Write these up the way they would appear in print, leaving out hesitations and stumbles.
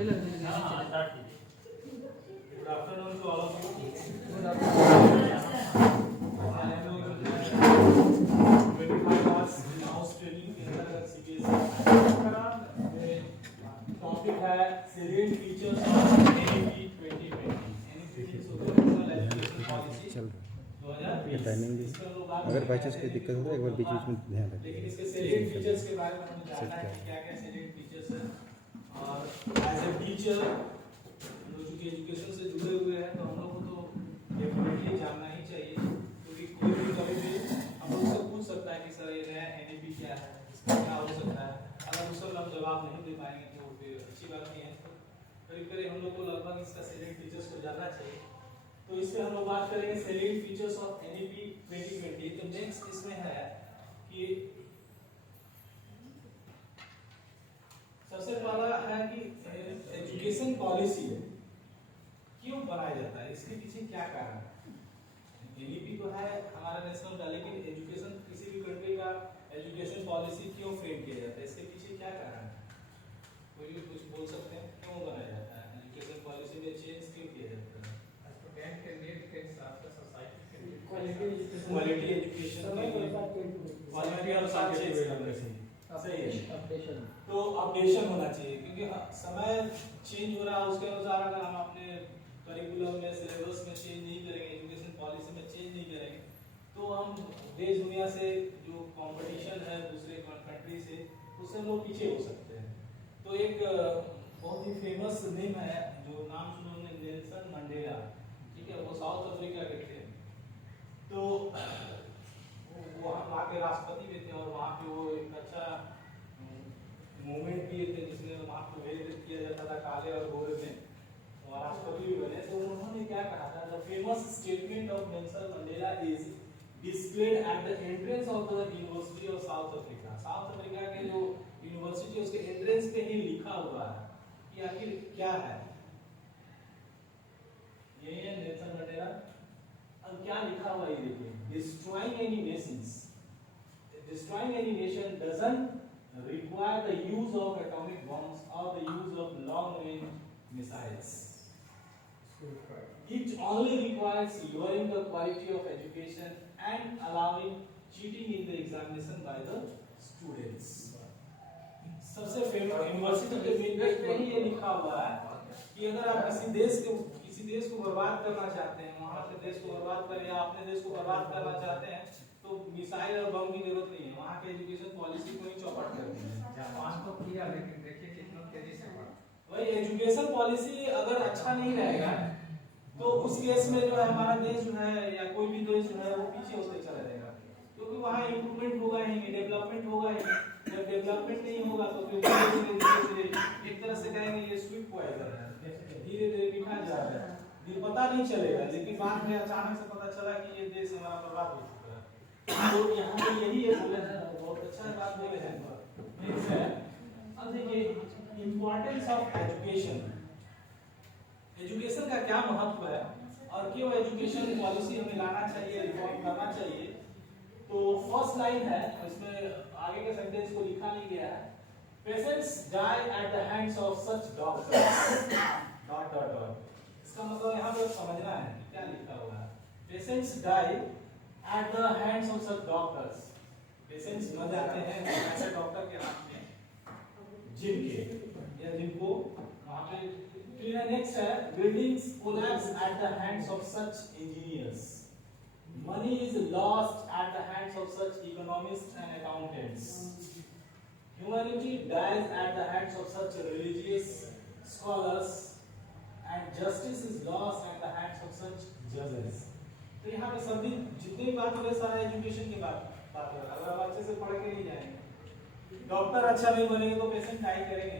चलो स्टार्ट कीजिए। Good afternoon to all of you. Good afternoon. 25 hours in-house training के अंदर CBSE टॉपिक है salient features of NEP 2020 चल रहा है टाइमिंग भी। अगर बाई चांस कोई दिक्कत हो तो एक बार बीच बीच में ध्यान रखें। लेकिन इसके salient features के बारे में हमें जानना है कि क्या-क्या salient features हैं। और एज ए टीचर जो कि एजुकेशन से जुड़े हुए हैं तो हम लोग को तो डेफिनेटली जानना ही चाहिए, क्योंकि कोई भी कभी भी हम लोग से पूछ सकता है कि सर ये नया एनईपी क्या है, इसका क्या हो सकता है। अगर उस समय हम जवाब नहीं दे पाएंगे तो फिर अच्छी बात नहीं है। करीब हम लोग को लगभग इसका सेलिएंट फीचर्स को जानना चाहिए। तो इसमें हम लोग बात करेंगे सेलिएंट फीचर्स ऑफ एनईपी 2020। तो नेक्स्ट इसमें है कि सबसे पहला है कि एजुकेशन पॉलिसी क्यों बनाया जाता है, इसके पीछे क्या कारण है। एनईपी तो है हमारा नेशनल का, लेकिन एजुकेशन किसी भी कंट्री का एजुकेशन पॉलिसी क्यों फ्रेम किया जाता है, इसके पीछे क्या कारण है। कोई भी कुछ बोल सकते हैं क्यों बनाया जाता है, एजुकेशन पॉलिसी में चेंज क्यों किया जाता है। क्वालिटी एजुकेशन क्वालिटी और चेंज करना चाहिए। सही है, तो अपडेशन होना चाहिए, क्योंकि समय चेंज हो रहा है। उसके अनुसार अगर हम अपने करिकुलम में सिलेबस में चेंज नहीं करेंगे, एजुकेशन पॉलिसी में चेंज नहीं करेंगे, तो हम देश दुनिया से जो कंपटीशन है दूसरे कंट्री से, उससे हम लोग पीछे हो सकते हैं। तो एक बहुत ही फेमस नेम है जो नाम सुना हमने, नेल्सन मंडेला। ठीक है, वो साउथ अफ्रीका के थे। तो वहाँ के राष्ट्रपति भी थे और वहाँ पे वो एक अच्छा मूवमेंट किए थे जिसमें वहाँ पे भेद किया जाता था काले और गोरे में, और राष्ट्रपति भी बने। तो उन्होंने क्या कहा था, the famous statement of Nelson Mandela is displayed at the entrance of the University of South Africa। South Africa के जो यूनिवर्सिटी है उसके एंट्रेंस पे ही लिखा हुआ है कि आखिर क्या है। ये है नेल्सन मंडेला। अब क्या लिखा हुआ है ये देखिए, destroying any nation doesn't require the use of atomic bombs or the use of long range missiles. It only requires lowering the quality of education and allowing cheating in the examination by the students। सबसे famous university के mandate में ही ये लिखा हुआ है कि अगर आप किसी देश को बर्बाद करना चाहते हैं, वहाँ के देश को बर्बाद करें या अपने देश को बर्बाद करना चाहते हैं, तो मिसाइल और बम की जरूरत नहीं है। वहाँ के एजुकेशन पॉलिसी को ही चौपट कर दी है। जापान तो किया, लेकिन देखिए कितना तेजी से बढ़ा। वही एजुकेशन पॉलिसी अगर अच्छा नहीं रहेगा तो उस केस में जो है हमारा देश जो है या कोई भी देश जो है वो पीछे होते चला जाएगा, क्योंकि वहाँ इम्प्रूवमेंट होगा ही नहीं, डेवलपमेंट होगा ही नहीं। जब डेवलपमेंट नहीं होगा तो फिर धीरे-धीरे एक तरह से कहेंगे ये स्वीट पॉइजन है, धीरे-धीरे बिखा जा रहा है, ये पता नहीं चलेगा, लेकिन बाद में अचानक से पता चला कि ये देश हमारा बर्बाद हो चुका है। तो यहाँ पे यही है, बोले हैं बहुत अच्छा बात बोले हैं। अब देखिए इम्पोर्टेंस ऑफ एजुकेशन, एजुकेशन का क्या महत्व है और क्यों एजुकेशन पॉलिसी हमें लाना चाहिए, रिफॉर्म करना चाहिए। तो फर्स्ट लाइन है, इसमें आगे के सेंटेंस को लिखा नहीं गया है, patients die at the hands of such doctors. इसका मतलब यहाँ पे समझना है क्या लिखा हुआ है। Patients die at the hands of such doctors. पेशेंट्स मर जाते हैं ऐसे डॉक्टर के हाथ में जिनको वहाँ पे। नेक्स्ट है, buildings collapse at the hands of such engineers. Money is lost at the hands of such economists and accountants. Humanity dies at the hands of such religious scholars, and justice is lost at the hands of such judges. तो यहाँ पे सभी जितनी बात हो रही सारा education की बात हो रहा है। अगर आप अच्छे से पढ़ के नहीं जाएंगे, डॉक्टर अच्छा नहीं बनेंगे तो पेशेंट डाई करेंगे,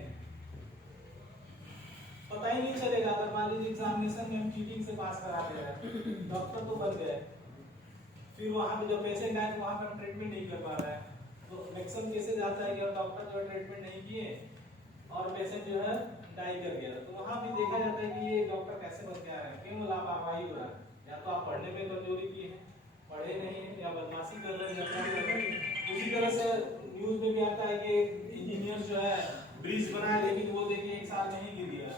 पता ही नहीं चलेगा। अगर मान लीजिए एग्जामिनेशन में हम चीटिंग से पास कराते हैं, डॉक्टर तो बन गए, फिर वहाँ पे जब पेशेंट आए तो वहाँ पे हम ट्रीटमेंट नहीं कर पा रहे हैं, तो मैक्सिमम केसेस आता है कि डॉक्टर जो ट्रीटमेंट नहीं किए और पेशेंट जो है डाई कर गया। तो वहाँ भी देखा जाता है कि ये डॉक्टर कैसे बन के आ रहे हैं, क्यों लापरवाही हो रहा है। या तो आप पढ़ने में कमजोरी की है, पढ़े नहीं है, या बदमाशी कर रहे हैं। उसी तरह से न्यूज में भी आता है कि इंजीनियर जो है ब्रिज बनाया, लेकिन वो देखिए एक साल में ही गिर गया।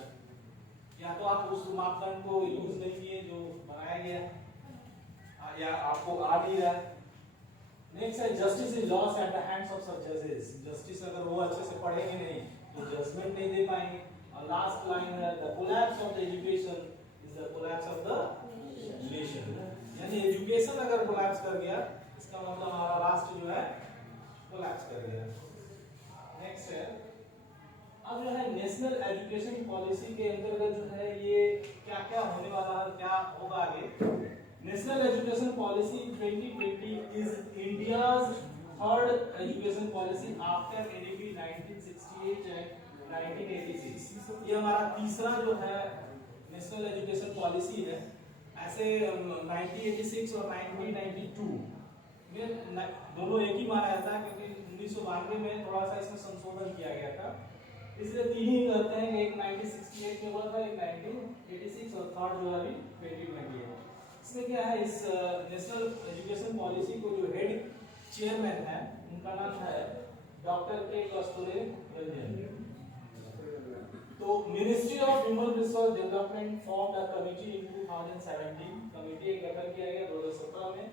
या तो आप उस मापदंड को यूज नहीं किए जो बनाया गया या आपको आ नहीं रहा है। नेक्स्ट है justice is lost eight the hands of सच जजेस। जस्टिस अगर वो अच्छे से पढ़ेंगे नहीं तो जजमेंट नहीं दे पाएंगे। और लास्ट लाइन है the collapse of the education is the collapse of the nation. यानी एजुकेशन अगर कोलैप्स कर गया इसका मतलब हमारा राष्ट्र जो है कोलैप्स कर गया। नेक्स्ट है अब जो है नेशनल एजुकेशन पॉलिसी के अंतर्गत जो है ये क्या क्या होने वाला है, क्या होगा आगे। National education policy 2020 is India's third education policy after NEP 1968 and 1986। ये हमारा तीसरा जो है नेशनल एजुकेशन पॉलिसी है। ऐसे 1986 और 1992 में दोनों एक ही माना जाता है क्योंकि 1992 में थोड़ा सा इसमें संशोधन किया गया था, इसलिए तीन ही करते हैं। एक 1968 में हुआ था, एक 1986 और थर्ड जो अभी 2020 है। इसमें क्या है, इस नेशनल एजुकेशन पॉलिसी को जो हेड चेयरमैन है उनका नाम है डॉक्टर के कस्तूरीरंजन। तो ministry of human resource development form the committee in 2017। Committee एक गठन किया गया 2017 में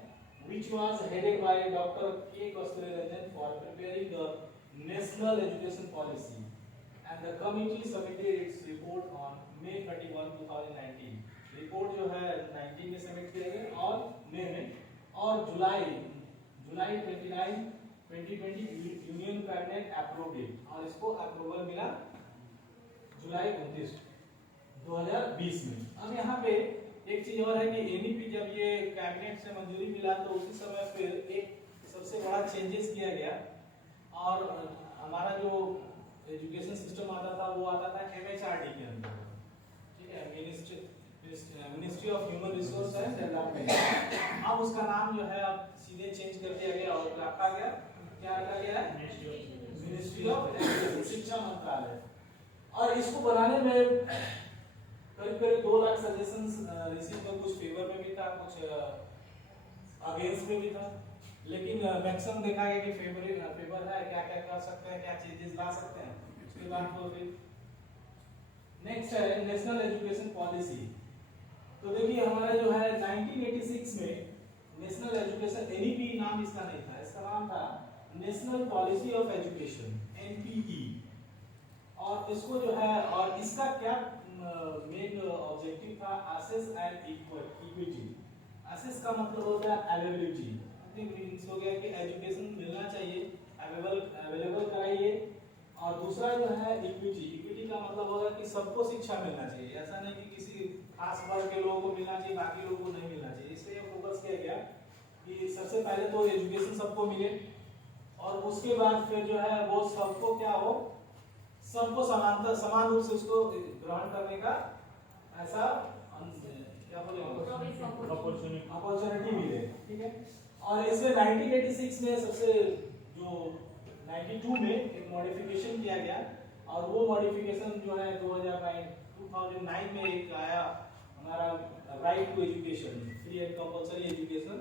which was headed by Dr. K. Kasturiranjan for preparing the national education policy, and the committee submitted its report on May 31, 2019. Report जो है 19 में submit किया गया और मई में, और जुलाई 29, 2020 यूनियन कैबिनेट अप्रूव्ड इट और इसको अप्रूवल मिला जुलाई 29, 2020 में। अब यहाँ पे एक चीज और है कि एनईपी जब ये कैबिनेट से मंजूरी मिला तो उसी समय फिर एक सबसे बड़ा चेंजेस किया गया और हमारा जो एजुकेशन सिस्टम आता था वो आता था एमएचआरडी के अंदर, ठीक है, ministry of human resource and development. अब उसका नाम जो है अब सीधे चेंज कर दिया गया और रखा गया, क्या रखा गया है, मिनिस्ट्री ऑफ एजुकेशन, शिक्षा मंत्रालय। और इसको बनाने में करीब 2 लाख सजेशंस रिसीव कर, कुछ फेवर में भी था, कुछ अगेंस्ट में भी था, लेकिन मैक्सिमम देखा गया कि फेवर है, क्या क्या कर सकते हैं, क्या चेंजेस ला सकते हैं। उसके बाद तो फिर नेक्स्ट है नेशनल एजुकेशन पॉलिसी। तो देखिए हमारा जो है 1986 में नेशनल एजुकेशन, एनईपी नाम इसका नहीं था, इसका नाम था national policy of education, NPE. और इसको जो है, और इसका क्या मेन ऑब्जेक्टिव था, असेस एंड इक्विटी। असेस का मतलब होता है अवेलेबिलिटी, मींस हो गया कि एजुकेशन मिलना चाहिए, अवेलेबल कराइए। और दूसरा जो है इक्विटी, इक्विटी का मतलब होगा कि सबको शिक्षा मिलना चाहिए, ऐसा नहीं कि किसी खास वर्ग के लोगों को मिलना चाहिए बाकी लोगों को नहीं मिलना चाहिए। इसलिए फोकस किया गया कि सबसे पहले तो एजुकेशन सबको मिले और उसके बाद फिर जो है वो सबको क्या हो, सबको समान रूप से उसको ग्रहण करने का ऐसा क्या बोले अपॉर्चुनिटी मिले, ठीक है। और इसमें 1986 में सबसे जो 92 में एक मॉडिफिकेशन किया गया और वो मॉडिफिकेशन जो है 2009 में एक आया, हमारा right to education, free and compulsory education,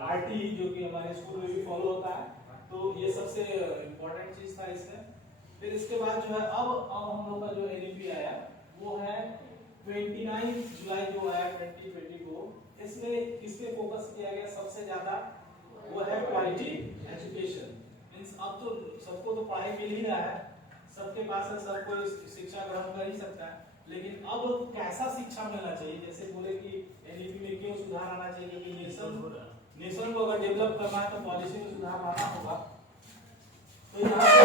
RT, जो कि हमारे स्कूल में भी फॉलो होता है। तो ये सबसे इम्पोर्टेंट चीज था इसमें। फिर इसके बाद जो है अब हम लोग का जो एनईपी आया वो है 29 जुलाई जो आया 2020 को। इसमें किस पे फोकस किया गया सबसे ज्यादा, वो है क्वालिटी एजुकेशन। मींस अब तो सबको तो पढ़ाई मिल ही रहा है, सबके पास है, सब कोई शिक्षा ग्रहण कर ही सकता है, लेकिन अब कैसा शिक्षा मिलना चाहिए, जैसे बोले कि एनईपी में क्यों सुधार आना चाहिए, क्योंकि नेशन को अगर डेवलप करना है तो पॉलिसी में सुधार लाना होगा। तो यहाँ पे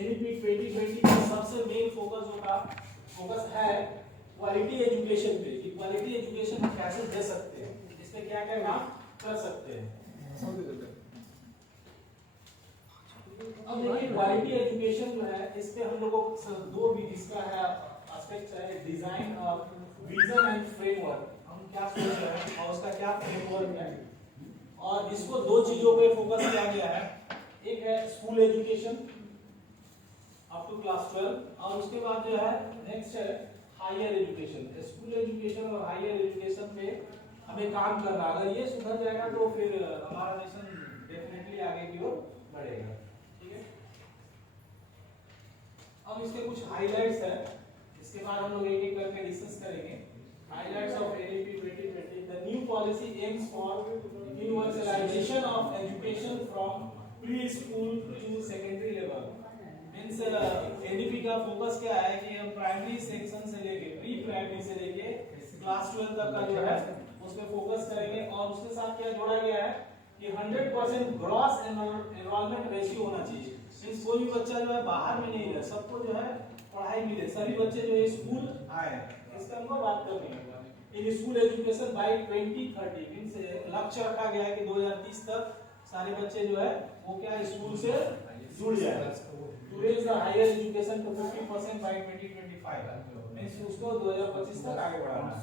एनईपी 2020 का सबसे मेन फोकस है क्वालिटी एजुकेशन पे, कि क्वालिटी एजुकेशन हम कैसे दे सकते हैं, इसमें क्या क्या काम कर सकते हैं। अब देखिए क्वालिटी एजुकेशन जो है, इस पे हम लोगों को दो भी इसका है एस्पेक्ट है, डिजाइन और विजन एंड फ्रेमवर्क, हम क्या सोच रहे हैं और उसका क्या फ्रेमवर्क है। और इसको दो चीजों पे फोकस किया गया है, एक है school education up to class 12 और उसके बाद जो है नेक्स्ट है हायर एजुकेशन। स्कूल एजुकेशन और हायर एजुकेशन पे हमें काम करना, अगर ये सुधर जाएगा तो फिर हमारा नेशन डेफिनेटली आगे की ओर बढ़ेगा, ठीक है। अब इसके कुछ हाइलाइट्स है इसके बाद हम लोग एक एक करके डिस्कस करेंगे। Highlights of ADP 2020. The new policy aims for universalization of education from preschool to secondary level. Means ADP का फोकस क्या है कि हम प्राइमरी सेक्शन से लेके प्री प्राइमरी से लेके क्लास 12 तक का जो है उस पे फोकस करेंगे और उसके साथ क्या जोड़ा गया है कि 100% ग्रॉस एनरोलमेंट रेशियो होना चाहिए। मींस कोई भी बच्चा जो है बाहर में नहीं रहे, सबको जो है पढ़ाई मिले, सभी बच्चे जो है स्कूल आए, इसका हमको बात करनी है। In school education by 2030 means लक्ष्य रखा गया है कि 2030 तक सारे बच्चे जो है वो क्या स्कूल से जुड़ जाए। To raise the higher education to 50% by 2025 means उसको 2025 तक आगे बढ़ाना है।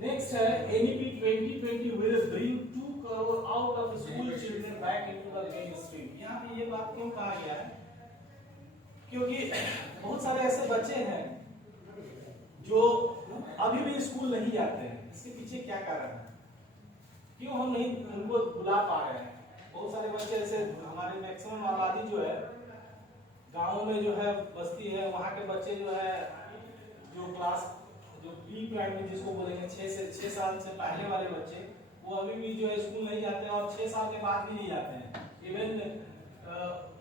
नेक्स्ट है NEP 2020 will bring 2 crore out of school children back into the mainstream। यहाँ पे ये बात क्यों कहा गया है? क्योंकि बहुत सारे ऐसे बच्चे हैं जो अभी भी स्कूल नहीं जाते हैं। इसके पीछे क्या कारण है? क्यों हम नहीं उनको बुला पा रहे हैं? बहुत सारे बच्चे ऐसे हमारे मैक्सिमम आबादी जो है गाँव में जो है बस्ती है, वहाँ के बच्चे जो है जो क्लास जो प्री प्राइमरी जिसको बोलेंगे 6 साल से पहले वाले बच्चे वो अभी भी जो है स्कूल नहीं जाते हैं और 6 साल के बाद भी नहीं जाते हैं। इवन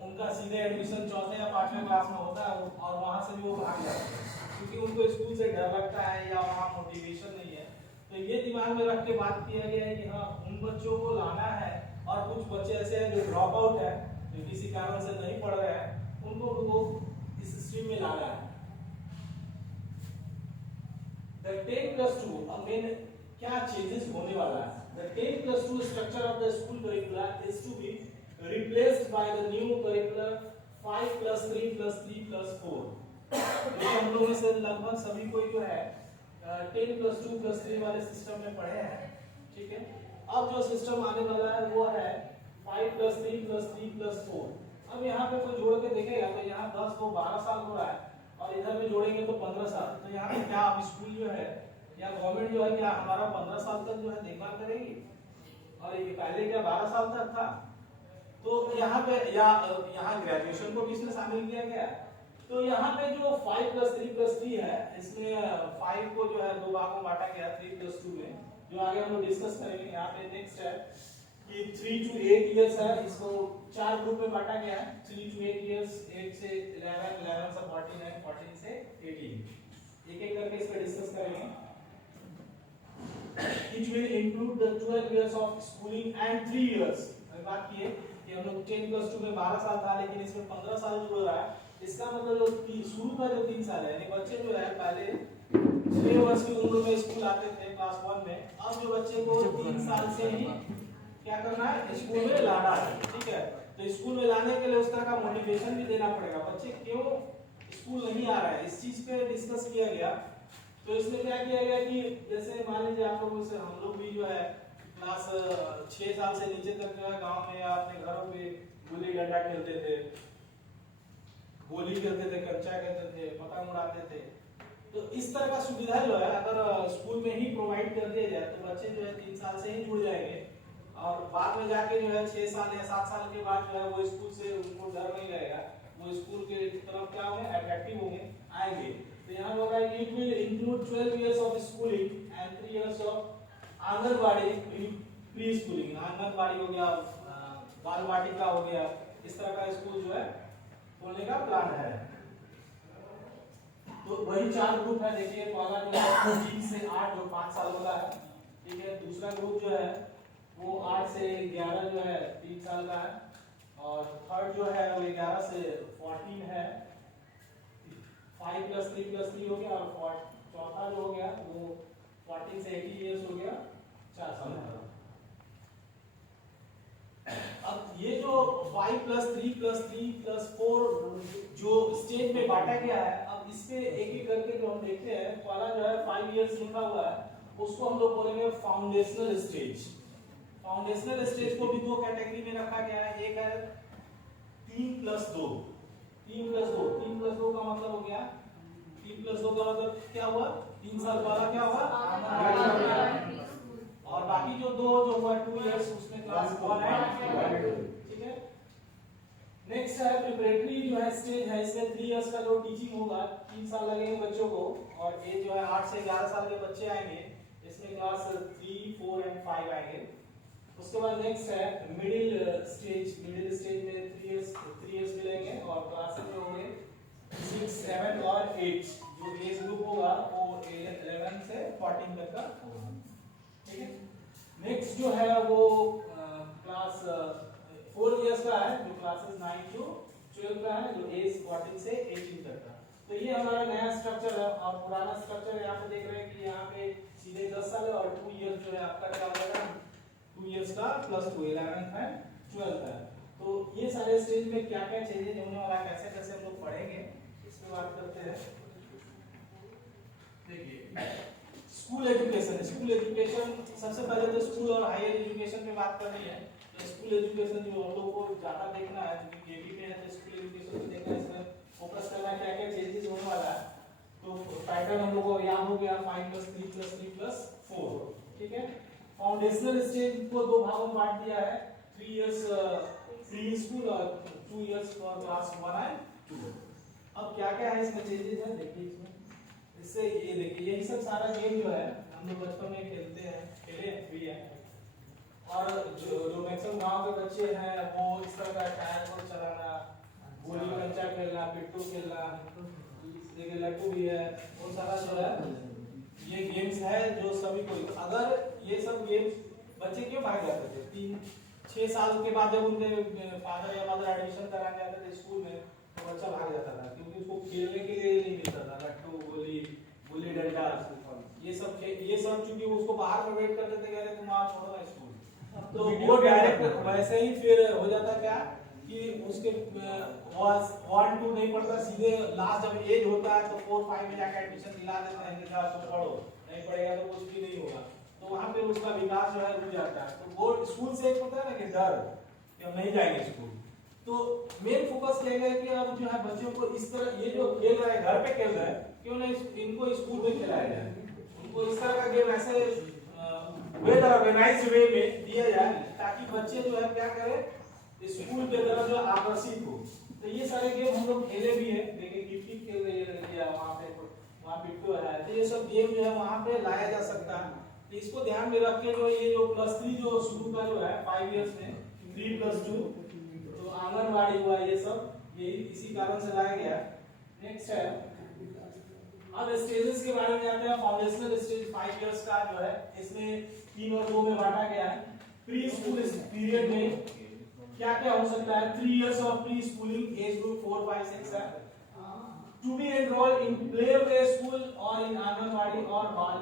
उनका सीधे एडमिशन 4थे या 5वें क्लास में होता है और वहाँ से भी वो भाग जाते हैं क्योंकि उनको स्कूल से डर लगता है या वहाँ मोटिवेशन नहीं है। तो ये दिमाग में रख के बात किया गया है कि हाँ उन बच्चों को लाना है और कुछ बच्चे ऐसे हैं जो ड्रॉप आउट है, जो किसी कारण से नहीं पढ़ रहे हैं, उनको इस स्ट्रीम में लाना है। The 10+2 अब मेन क्या चेंजेस होने वाला है? The 10+2 structure of the school curricula is to be replaced by the new curricular 5+3+3+4। तो हम लोग में से लगभग सभी कोई जो है 10+2+3 वाले सिस्टम में पढ़े हैं, ठीक है। अब जो सिस्टम आने वाला है वो है 5+3+3+4। अब यहाँ पे कोई जोड़ के देखेगा तो यहाँ 10 को 12 साल हो रहा है और इधर में जोड़ेंगे तो 15 साल। तो यहाँ पे क्या अब स्कूल जो है या गवर्नमेंट जो है क्या हमारा 15 साल तक जो है देखभाल करेगी? और ये पहले क्या 12 साल तक था? तो यहाँ पे या यहाँ ग्रेजुएशन को भी इसमें शामिल किया गया है। तो यहाँ पे जो 5+3+3 है इसमें 5 को जो है 2 भागों में बांटा गया 3+2 में, जो आगे हम लोग डिस्कस करेंगे। यहाँ पे नेक्स्ट है कि 3 to 8 इयर्स है, इसको 4 ग्रुप में बांटा गया है। 3 to 8 इयर्स, 8 से 11, 11 से 14 है, 14 से 18। एक एक करके इस पे डिस्कस करेंगे। It will include the 12 years of schooling and 3 years। अभी बात की है कि हम लोग 10+2 में 12 साल था लेकिन इसमें 15 साल जो हो रहा है, इसका मतलब जो शुरू का जो 3 साल है यानी बच्चे जो है पहले 6 वर्ष की उम्र में स्कूल आते थे क्लास 1 में, अब जो बच्चे को 3 साल से ही क्या करना है स्कूल में लाना है, ठीक है। तो स्कूल में लाने के लिए उस तरह का मोटिवेशन भी देना पड़ेगा। बच्चे क्यों स्कूल नहीं आ रहा है इस चीज पे डिस्कस किया गया। तो इसमें क्या किया गया कि जैसे मान लीजिए आप लोगों से हम लोग भी जो है क्लास 6 साल से नीचे तक जो है गांव में या अपने घरों पे गुल्ली डंडा खेलते थे, गोली खेलते थे, कंचा खेलते थे, पतंग उड़ाते थे। तो इस तरह का सुविधा जो है अगर स्कूल में ही प्रोवाइड कर दिया जाए तो बच्चे जो है 3 साल से ही जुड़ जाएंगे और बाद में जाके जो है 6 साल या 7 साल के बाद जो है वो स्कूल से उनको डर नहीं रहेगा, वो स्कूल के तरफ क्या होंगे अट्रैक्टिव होंगे, आएंगे। तो यहाँ होगा कि it will include 12 years of schooling and 3 years of anganwadi pre schooling. Anganwadi हो गया, बाल वाटिका हो गया, इस तरह का स्कूल जो है खोलने का प्लान है। तो वही 4 ग्रुप है, देखिए पहला जो है 3 से 8 जो 5 साल वाला है, ठीक है। दूसरा ग्रुप जो है वो 8 से 11 जो है 3 साल का है और थर्ड जो है वो 11 से 14 है, 5+3+3 हो गया और चौथा जो हो गया वो 14 से 18 इयर्स हो गया, 4 साल का। अब ये जो 5+3+3+4 जो स्टेज में बांटा गया है, अब इस पे एक एक करके जो हम देखते हैं, पहला जो है 5 इयर्स लिखा हुआ है उसको हम लोग बोलेंगे फाउंडेशनल स्टेज। फाउंडेशनल स्टेज को भी 2 कैटेगरी में रखा गया है। एक है 3+2। 3+2 का मतलब हो गया 3+2 का मतलब क्या हुआ 3 साल वाला क्या हुआ और बाकी जो 2 जो हुआ 2 इयर्स उसमें क्लास 1 है, ठीक है। नेक्स्ट नेक्स्ट है प्रिपरेटरी जो है स्टेज है, इसमें 3 इयर्स का जो टीचिंग होगा, 3 साल लगेंगे बच्चों को, और ये जो है 8 से 11 साल के बच्चे आएंगे, इसमें क्लास 3, 4 एंड 5 आएंगे। उसके बाद नेक्स्ट है मिडिल स्टेज में 3 इयर्स मिलेंगे और क्लासेस में होंगे 6, 7 और 8। जो एज ग्रुप होगा वो 11 से 14 तक का होगा, ठीक है। नेक्स्ट जो है वो क्लास 4 इयर्स का है, जो क्लासेस 9 to 12 का है, जो एज 14 से 18 तक का। तो ये हमारा नया स्ट्रक्चर है, और पुराना स्ट्रक्चर यहाँ पे देख रहे हैं कि यहाँ पे सीधे 10 साल है और 2 इयर्स जो है आपका क्या हो जाएगा, 2 इयर्स का प्लस 2 11th एंड 12th है। तो ये सारे स्टेज में क्या क्या चेंजेस होने वाला है, कैसे कैसे हम लोग पढ़ेंगे, इस पे बात करते हैं। देखिए स्कूल एजुकेशन सबसे पहले तो स्कूल और हायर एजुकेशन पे बात करनी है। तो स्कूल एजुकेशन जो हम लोग को ज्यादा देखना है, क्योंकि केबी में है तो स्कूल एजुकेशन को देखना है, इसमें फोकस करना है क्या क्या चेंजेस होने वाला है। तो पैटर्न हम लोग को याद हो गया 5 + 3 + 3 + 4, ठीक है। फाउंडेशनल स्टेज को 2 भागों में बांट दिया है, 3 इयर्स प्री स्कूल और 2 इयर्स फॉर क्लास 1 एंड 2। अब क्या क्या है इसमें चेंजेस है, देखिए इसमें इससे ये देखिए यही सब सारा गेम जो है हम लोग बचपन में खेले भी है, और जो मैक्सिमम गांव के बच्चे हैं वो इस तरह का टायर को चलाना, गोली कंचा खेलना, पिट्टू खेलना, देखिए लट्टू भी है, वो सारा जो है ये गेम्स है जो सभी को। अगर ये सब गेम्स बच्चे क्यों भाग जाते थे, 3-6 साल के बाद जब उनके फादर या मदर एडमिशन कराने आते थे स्कूल में, तो बच्चा भाग जाता था, क्योंकि उसको खेलने के लिए नहीं मिलता था। लट्टू, गोली, गुल्ली डंडा, ये सब चूंकि उसको बाहर में वेट करते थे, कह रहे तुम वहां छोड़ो ना स्कूल, तो वो डायरेक्ट वैसे ही फिर हो जाता क्या कि उसके 1-2 नहीं पढ़ता, सीधे लास्ट जब एज होता है तो 4-5 में जाकर एडमिशन दिला देते हैं कि जाओ तुम पढ़ो, नहीं पढ़ेगा तो कुछ भी नहीं होगा। तो वहां पे उसका विकास जो है रुक जाता है। तो वो स्कूल से एक होता है ना कि डर कि हम नहीं जाएंगे स्कूल। तो मेन फोकस रहेगा कि अब जो है बच्चों को इस तरह ये जो खेल रहा है घर पे खेल रहा है, क्यों नहीं इनको स्कूल में खिलाया जाए, उनको इस तरह का गेम ऐसे वेल ऑर्गेनाइज्ड वे में दिया जाए ताकि बच्चे जो है क्या करें, स्कूल के तरफ जो आकर्षित हो। तो ये सारे गेम हम लोग खेले भी है, देखिए किट खेल रही है वहाँ पिट्टू है, तो ये सब गेम जो है वहाँ पे लाया जा सकता है। तो इसको ध्यान में रख के जो ये जो +3 जो शुरू का जो है 5 इयर्स में 3 + 2, तो आंगनवाड़ी हुआ, ये सब ये इसी कारण से लाया गया। नेक्स्ट है अब स्टेजेस के बारे में जानते हैं। फाउंडेशनल स्टेज 5 इयर्स का जो है, इसमें 3 और 2 में बांटा गया है। प्री स्कूल पीरियड में क्या क्या हो सकता है, 3 years of pre schooling, age group 4, 5, 6 है। To be enrolled in play way school और इन आंगनवाड़ी और बाल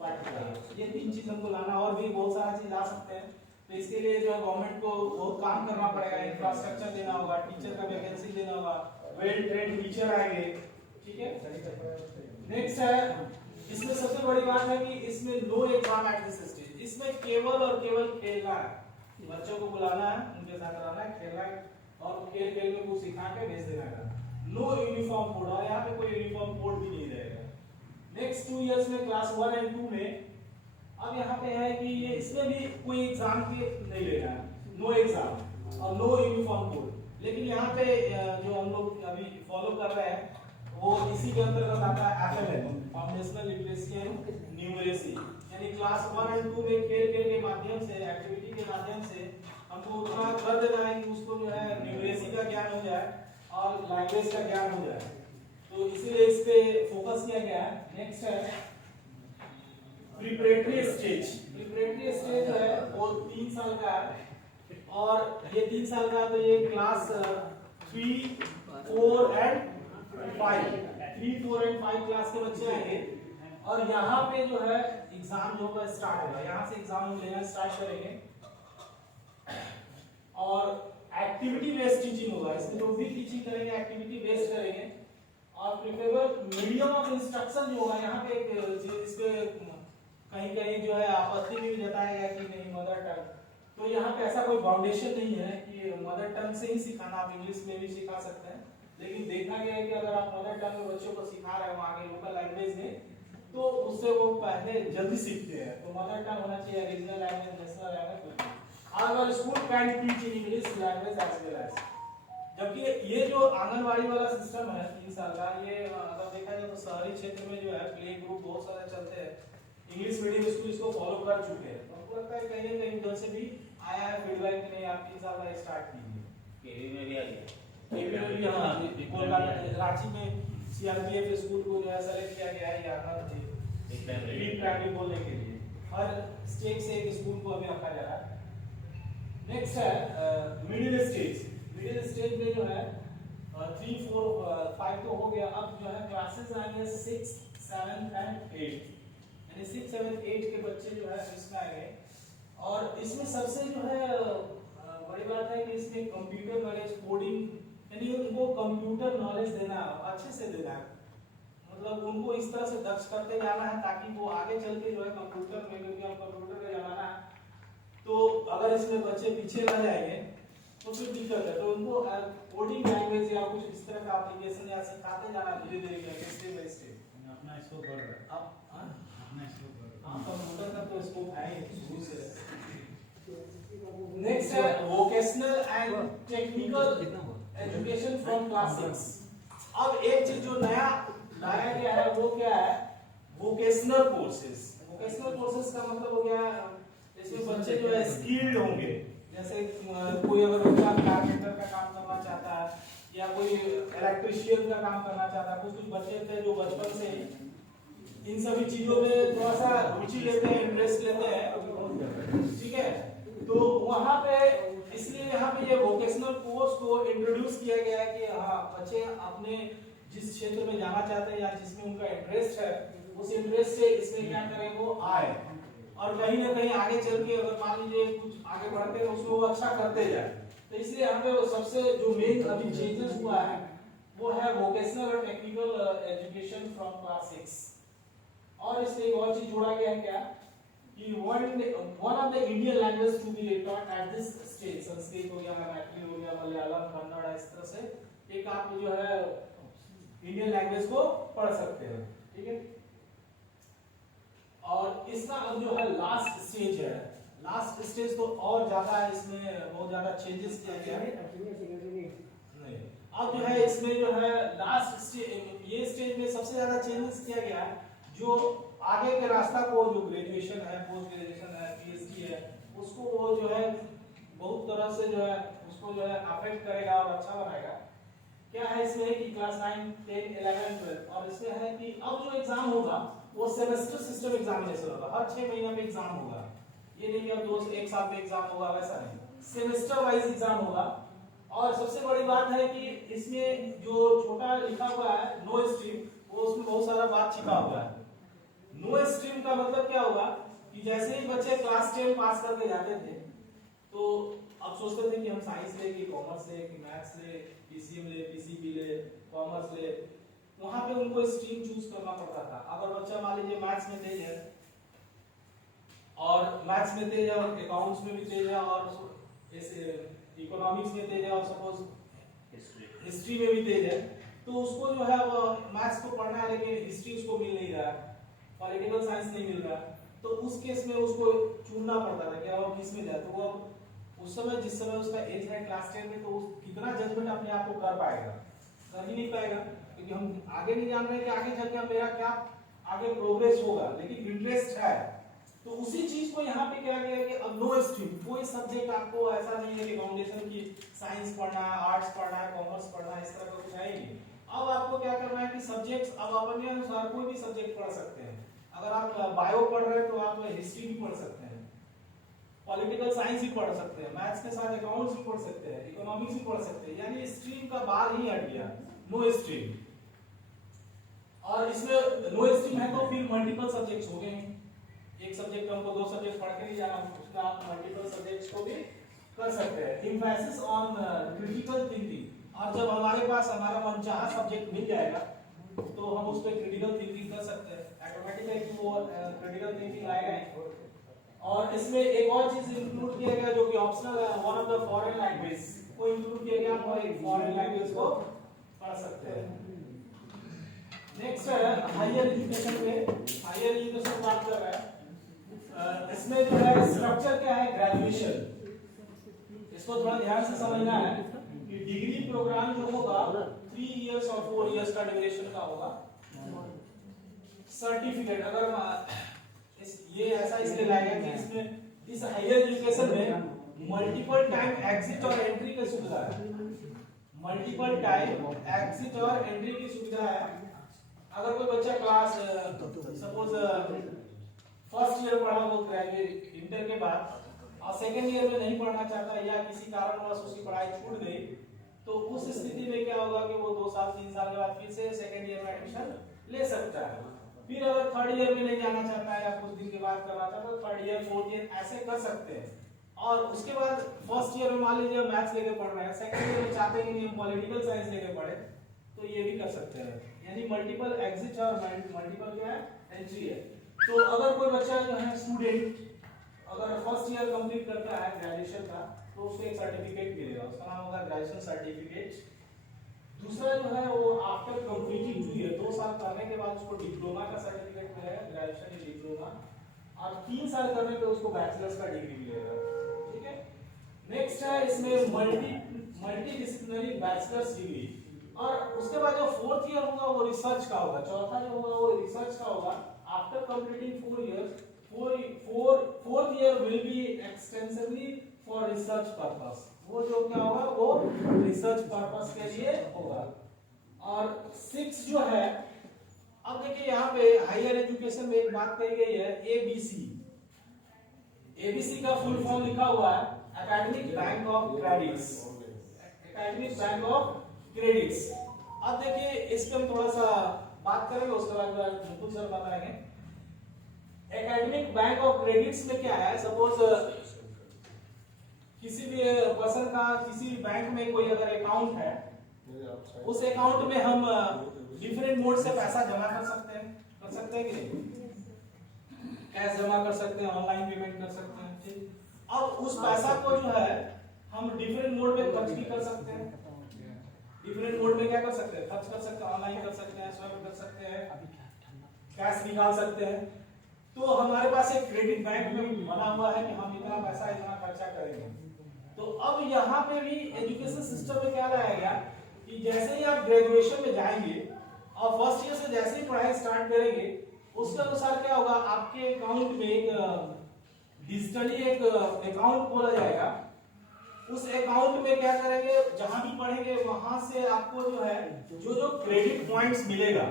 वाटिका, ये 3 चीज हमको लाना, और भी बहुत सारा चीज ला सकते हैं। तो इसके लिए जो है गवर्नमेंट को बहुत काम करना पड़ेगा, इंफ्रास्ट्रक्चर देना होगा, टीचर का वैकेंसी देना होगा, वेल ट्रेन्ड टीचर आएंगे, ठीक है। नेक्स्ट है, इसमें सबसे बड़ी बात है कि इसमें no exam at this stage, इसमें केवल और केवल खेलना है, बच्चों को बुलाना है, उनके साथ रहना है, खेलना है और खेल खेल में कुछ सिखा के भेज देना है। नो यूनिफॉर्म कोड, और यहाँ पे कोई यूनिफॉर्म कोड भी नहीं रहेगा। नेक्स्ट 2 इयर्स में क्लास 1 एंड 2 में अब यहाँ पे है कि ये इसमें भी कोई एग्जाम के नहीं लेना है, नो एग्जाम और नो यूनिफॉर्म कोड। लेकिन यहाँ पे जो हम लोग अभी फॉलो कर रहे हैं वो इसी के अंतर्गत आता है FLN, foundational literacy and numeracy, यानी क्लास 1 एंड 2 में खेल खेल के माध्यम से, एक्टिविटी के माध्यम से हमको उतना कर देना है कि उसको जो है न्यूमरेसी का ज्ञान हो जाए और लैंग्वेज का ज्ञान हो जाए। तो इसीलिए इस पे फोकस किया गया है। नेक्स्ट है प्रिपरेटरी स्टेज है वो 3 साल का है, और ये 3 साल का, तो ये क्लास 3, 4 एंड 5 क्लास के बच्चे आएंगे। और यहाँ पे जो है एग्जाम जो होगा स्टार्ट होगा, यहाँ से एग्जाम लेना स्टार्ट करेंगे और एक्टिविटी बेस्ड टीचिंग होगा। इसमें जो भी टीचिंग करेंगे एक्टिविटी बेस्ड करेंगे, और प्रिफरेबल मीडियम ऑफ इंस्ट्रक्शन जो होगा, यहाँ पे इस पे कहीं कहीं जो है आपत्ति भी जताया गया कि नहीं मदर टंग, तो यहाँ पे ऐसा कोई फाउंडेशन नहीं है कि मदर टंग से ही सिखाना, आप इंग्लिश में भी सिखा सकते हैं। लेकिन देखा गया है कि अगर आप मदर टंग में बच्चों को सिखा रहे हो आगे लोकल लैंग्वेज में, तो उससे वो पहले जल्दी सीखते हैं। तो मदर टंग होना चाहिए, रीजनल लैंग्वेज, नेशनल लैंग्वेज। अगर school can teach in English language as well as, जबकि ये जो आंगनवाड़ी वाला सिस्टम है 3 साल का, ये अगर देखा जाए तो शहरी क्षेत्र में जो है प्ले ग्रुप बहुत सारे चलते हैं, इंग्लिश मीडियम स्कूल इसको फॉलो कर चुके हैं। तो हमको लगता है कहीं ना कहीं उधर से भी आया है फीडबैक कि नहीं आप 3 साल का स्टार्ट कीजिए। केवी में भी आ गया, केवी में भी हाँ, कोलकाता रांची में सीआरपीएफ स्कूल को जो है सेलेक्ट किया गया है यहाँ प्री प्राइमरी बोलने के लिए। हर स्टेट से एक स्कूल को अभी रखा जा रहा है। नेक्स्ट है मिडिल स्टेज। मिडिल स्टेज में जो है 3, 4, 5 तो हो गया, अब जो है क्लासेस आएंगे 6, 7 एंड 8, यानी 6, 7, 8 के बच्चे जो है इसमें आएंगे। और इसमें सबसे जो है बड़ी बात है कि इसमें कंप्यूटर नॉलेज, कोडिंग, यानी उनको कंप्यूटर नॉलेज देना अच्छे से देना है, मतलब उनको इस तरह से दक्ष करते जाना है ताकि वो आगे चल के जो है कंप्यूटर में, क्योंकि अब कंप्यूटर का जमाना है, तो अगर इसमें बच्चे पीछे रह जाएंगे तो फिर दिक्कत है। तो उनको कोडिंग लैंग्वेज या कुछ इस तरह का एप्लीकेशन या सिखाते जाना धीरे धीरे करके, स्टेप बाय स्टेप। अपना स्कोप बढ़ रहा है, अब अपना स्कोप बढ़ रहा हाँ, कंप्यूटर का तो स्कोप है ही शुरू से। नेक्स्ट है vocational and technical education from class 6। अब एक चीज जो नया लाया गया है वो क्या है, वोकेशनल कोर्सेज। वोकेशनल कोर्सेज का मतलब हो गया इसमें बच्चे जो है स्किल्ड होंगे, जैसे कोई अगर बच्चा कारपेंटर का काम करना चाहता है या कोई इलेक्ट्रिशियन का काम करना चाहता है। कुछ बच्चे थे जो बचपन से इन सभी चीजों में थोड़ा सा रुचि लेते हैं, इंटरेस्ट लेते हैं, ठीक है, तो वहां पे इसलिए यहाँ पे ये वोकेशनल कोर्स को इंट्रोड्यूस किया गया है कि हाँ बच्चे अपने जिस क्षेत्र में जाना चाहते हैं या जिसमें उनका इंटरेस्ट है उस इंटरेस्ट से इसमें क्या करें वो आए, और कहीं ना कहीं आगे चल के अगर मान लीजिए कुछ आगे बढ़ते हैं उसमें वो अच्छा करते जाए। तो इसलिए यहाँ पे सबसे जो मेन अभी चेंजेस हुआ है वो है वोकेशनल और टेक्निकल एजुकेशन फ्रॉम क्लास 6। और इसमें एक और चीज जोड़ा गया है क्या कि one of the Indian language to be taught at this stage, Sanskrit हो गया, मैथिली हो गया, मलयालम, कन्नड़, इस तरह से एक आप जो है इंडियन लैंग्वेज को पढ़ सकते हैं, ठीक है। और इसका अब जो है लास्ट स्टेज है, लास्ट स्टेज तो और ज्यादा है, इसमें बहुत ज्यादा चेंजेस किया गया है। नहीं, अब जो है इसमें जो है लास्ट स्टेज, ये स्टेज में सबसे ज्यादा चेंजेस किया गया है। जो आगे के रास्ता को, जो ग्रेजुएशन है, पोस्ट ग्रेजुएशन है, पीएचडी है, उसको वो जो है बहुत तरह से जो है उसको जो है अफेक्ट करेगा और अच्छा बनाएगा। क्या है इसमें कि क्लास 9, 10, 11, 12, और इसमें है कि अब जो एग्जाम होगा वो सेमेस्टर सिस्टम एग्जामिनेशन होगा, हर 6 महीने में एग्जाम होगा। ये नहीं कि अब 2 एक साल में एग्जाम होगा, वैसा नहीं, सेमेस्टर वाइज एग्जाम होगा। और सबसे बड़ी बात है कि इसमें जो छोटा लिखा हुआ है नो स्ट्रीम, वो उसमें बहुत सारा बात छिपा हुआ है। नो स्ट्रीम का मतलब क्या होगा कि जैसे ही बच्चे क्लास 10 पास करके जाते थे तो अब सोचते थे कि हम साइंस ले, कि कॉमर्स ले, कि मैथ्स ले, पीसीएम ले, पीसीबी ले, कॉमर्स ले, वहां पे उनको स्ट्रीम चूज करना पड़ता था। अगर बच्चा मान लीजिए मैथ्स में तेज है और मैथ्स में तेज है और अकाउंट्स में भी तेज है और इकोनॉमिक्स में तेज है और सपोज हिस्ट्री में भी तेज है, तो उसको जो है वो मैथ्स को पढ़ना है लेकिन हिस्ट्री उसको मिल नहीं रहा है, पॉलिटिकल साइंस नहीं मिल रहा, तो उस केस में उसको चुनना पड़ता था कि वो किस में जाए। तो वो उस समय जिस समय उसका एज है क्लास 10 में, तो कितना जजमेंट अपने आप को कर पाएगा, कर ही नहीं पाएगा, क्योंकि हम आगे नहीं जान रहे कि आगे चल के मेरा क्या आगे प्रोग्रेस होगा, लेकिन इंटरेस्ट है। तो उसी चीज को यहाँ पे क्या गया कि अब नो स्ट्रीम, कोई सब्जेक्ट आपको ऐसा नहीं है कि फाउंडेशन की साइंस पढ़ना है, आर्ट्स पढ़ना है, कॉमर्स पढ़ना है, इस तरह का कुछ है ही नहीं। अब आपको क्या करना है कि सब्जेक्ट्स अब अपने अनुसार कोई भी सब्जेक्ट पढ़ सकते हैं। अगर आप बायो पढ़ रहे हैं तो आप हिस्ट्री भी पढ़ सकते हैं, पॉलिटिकल साइंस भी पढ़ सकते हैं, मैथ्स के साथ अकाउंट्स भी पढ़ सकते हैं, इकोनॉमिक्स भी पढ़ सकते हैं, यानी स्ट्रीम का बार ही हट गया, नो स्ट्रीम। और इसमें नो स्ट्रीम है तो फिर मल्टीपल सब्जेक्ट्स हो गए, एक सब्जेक्ट हमको 2 सब्जेक्ट पढ़ के नहीं जाना, उसका आप मल्टीपल सब्जेक्ट्स को भी कर सकते हैं। एम्फेसिस ऑन क्रिटिकल थिंकिंग, और जब हमारे पास हमारा मनचाहा सब्जेक्ट मिल जाएगा तो हम उस पर क्रिटिकल थिंकिंग कर सकते हैं, ऑटोमेटिकली वो क्रिटिकल थिंकिंग आएगा ही। और इसमें एक और चीज इंक्लूड किया गया जो कि ऑप्शनल है, one of the foreign language को इंक्लूड किया गया, आप एक फॉरेन लैंग्वेज को पढ़ सकते हैं। नेक्स्ट है हायर एजुकेशन में, हायर एजुकेशन बात कर रहा है। इसमें जो है स्ट्रक्चर क्या है, ग्रेजुएशन, इसको थोड़ा ध्यान से समझना है कि डिग्री प्रोग्राम जो होगा 3 इयर्स और 4 इयर्स का ड्यूरेशन का होगा सर्टिफिकेट। अगर ये ऐसा इसलिए लाएगा कि इसमें इस हायर एजुकेशन में मल्टीपल टाइम एग्जिट और एंट्री की सुविधा है। मल्टीपल टाइम एग्जिट और एंट्री की सुविधा है। अगर कोई बच्चा क्लास सपोज फर्स्ट ईयर पढ़ा वो ग्रेजुएट इंटर के बाद और सेकेंड ईयर में नहीं पढ़ना चाहता या किसी कारणवश उसकी पढ़ाई छूट गई, तो उस स्थिति में क्या होगा कि वो 2 साल 3 साल के बाद फिर से सेकेंड ईयर में एडमिशन ले सकता है। फिर अगर थर्ड ईयर में नहीं जाना चाहता है या कुछ दिन के बाद करना चाहता है तो थर्ड ईयर फोर्थ ईयर ऐसे कर सकते हैं। और उसके बाद फर्स्ट ईयर में मान लीजिए मैथ्स लेके पढ़ रहे हैं, सेकेंड ईयर में चाहते हैं कि पॉलिटिकल साइंस लेके पढ़े, तो ये भी कर सकते हैं। यानी मल्टीपल एग्जिट और मल्टीपल क्या है एंट्री है। तो अगर कोई बच्चा जो है स्टूडेंट अगर फर्स्ट ईयर कंप्लीट करता है ग्रेजुएशन का, तो उसको एक सर्टिफिकेट मिलेगा, उसका नाम होगा ग्रेजुएशन सर्टिफिकेट। दूसरा जो है वो आफ्टर कंप्लीटिंग 2 ईयर 2 साल करने के बाद उसको डिप्लोमा का सर्टिफिकेट मिलेगा, ग्रेजुएशन या डिप्लोमा, और 3 साल करने पे उसको बैचलर्स का डिग्री मिलेगा। ठीक है। नेक्स्ट है इसमें मल्टी डिसिप्लिनरी बैचलर्स डिग्री, और उसके बाद जो फोर्थ ईयर होगा वो रिसर्च का होगा। चौथा जो होगा वो रिसर्च का होगा। After completing 4 years fourth year will be extensively for research purpose। वो जो क्या होगा वो रिसर्च पर्पस के लिए होगा। और 6 जो है, अब देखिए यहाँ पे हायर एजुकेशन में एक बात कही गई है एबीसी। एबीसी का फुल फॉर्म लिखा हुआ है academic bank of credits. Academic bank of credits. अब देखिए इस पे हम थोड़ा सा बात करेंगे, उसके बाद मुकुल सर बताएंगे। एकेडमिक बैंक ऑफ क्रेडिट्स में क्या है, सपोज किसी भी पर्सन का किसी बैंक में कोई अगर अकाउंट है, उस अकाउंट में हम डिफरेंट मोड से पैसा जमा कर सकते हैं कि नहीं? कैश जमा कर सकते हैं, ऑनलाइन पेमेंट कर सकते हैं। ठीक। अब उस पैसा को जो है हम डिफरेंट मोड में खर्च भी कर सकते हैं। डिफरेंट मोड में क्या कर सकते हैं? खर्च कर सकते हैं, ऑनलाइन कर सकते हैं, स्वयं कर सकते हैं, कैश निकाल सकते हैं। तो हमारे पास एक क्रेडिट बैंक में बना हुआ है कि हम इतना पैसा इतना खर्चा करेंगे। तो अब यहाँ पे भी एजुकेशन सिस्टम में क्या लाया गया कि जैसे ही आप ग्रेजुएशन में जाएंगे और फर्स्ट ईयर से जैसे ही पढ़ाई स्टार्ट करेंगे, उसके अनुसार क्या होगा, आपके अकाउंट में एक डिजिटली एक अकाउंट खोला जाएगा। उस अकाउंट में क्या करेंगे, जहां भी पढ़ेंगे वहां से आपको जो है जो क्रेडिट पॉइंट्स मिलेगा।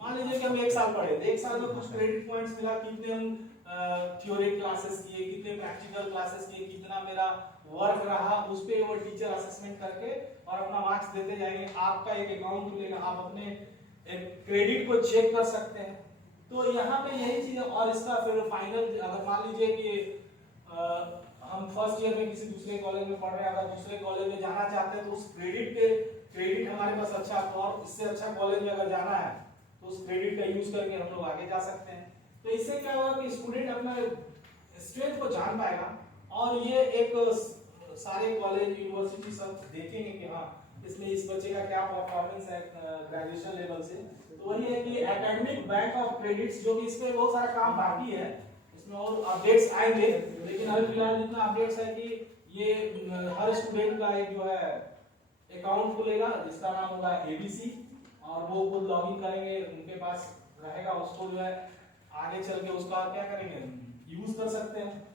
मान लीजिए कि हम 1 साल पढ़े, 1 साल में कुछ क्रेडिट पॉइंट्स मिला, कितने हम थ्योरी क्लासेस किए, कितने प्रैक्टिकल क्लासेस किए, कितना मेरा वर्क रहा, उस पे वो टीचर असेसमेंट करके और अपना मार्क्स देते जाएंगे। आपका एक अकाउंट खुलेगा, आप अपने क्रेडिट को चेक कर सकते हैं। तो यहाँ पे यही चीज। और इसका फिर फाइनल, अगर मान लीजिए कि हम फर्स्ट ईयर में किसी दूसरे कॉलेज में पढ़ रहे हैं, अगर दूसरे कॉलेज में जाना चाहते हैं तो उस क्रेडिट हमारे पास अच्छा, और इससे अच्छा कॉलेज में अगर जाना है तो उस क्रेडिट का यूज करके हम लोग आगे जा सकते हैं। तो इससे क्या होगा कि स्टूडेंट अपना स्ट्रेंथ को जान पाएगा, और ये एक सारे कॉलेज यूनिवर्सिटी सब देखेंगे कि हाँ इसमें इस बच्चे का क्या परफॉर्मेंस है ग्रेजुएशन लेवल से। तो वही है कि एकेडमिक बैंक ऑफ क्रेडिट्स, जो कि इसमें बहुत सारा काम बाकी है, इसमें और अपडेट्स आएंगे, लेकिन अभी फिलहाल इतना अपडेट्स है कि ये हर स्टूडेंट का एक जो है अकाउंट खुलेगा जिसका नाम होगा एबीसी, और वो खुद लॉगिन करेंगे, उनके पास रहेगा, उसको जो है आगे चल के उसका क्या करेंगे, यूज कर सकते हैं।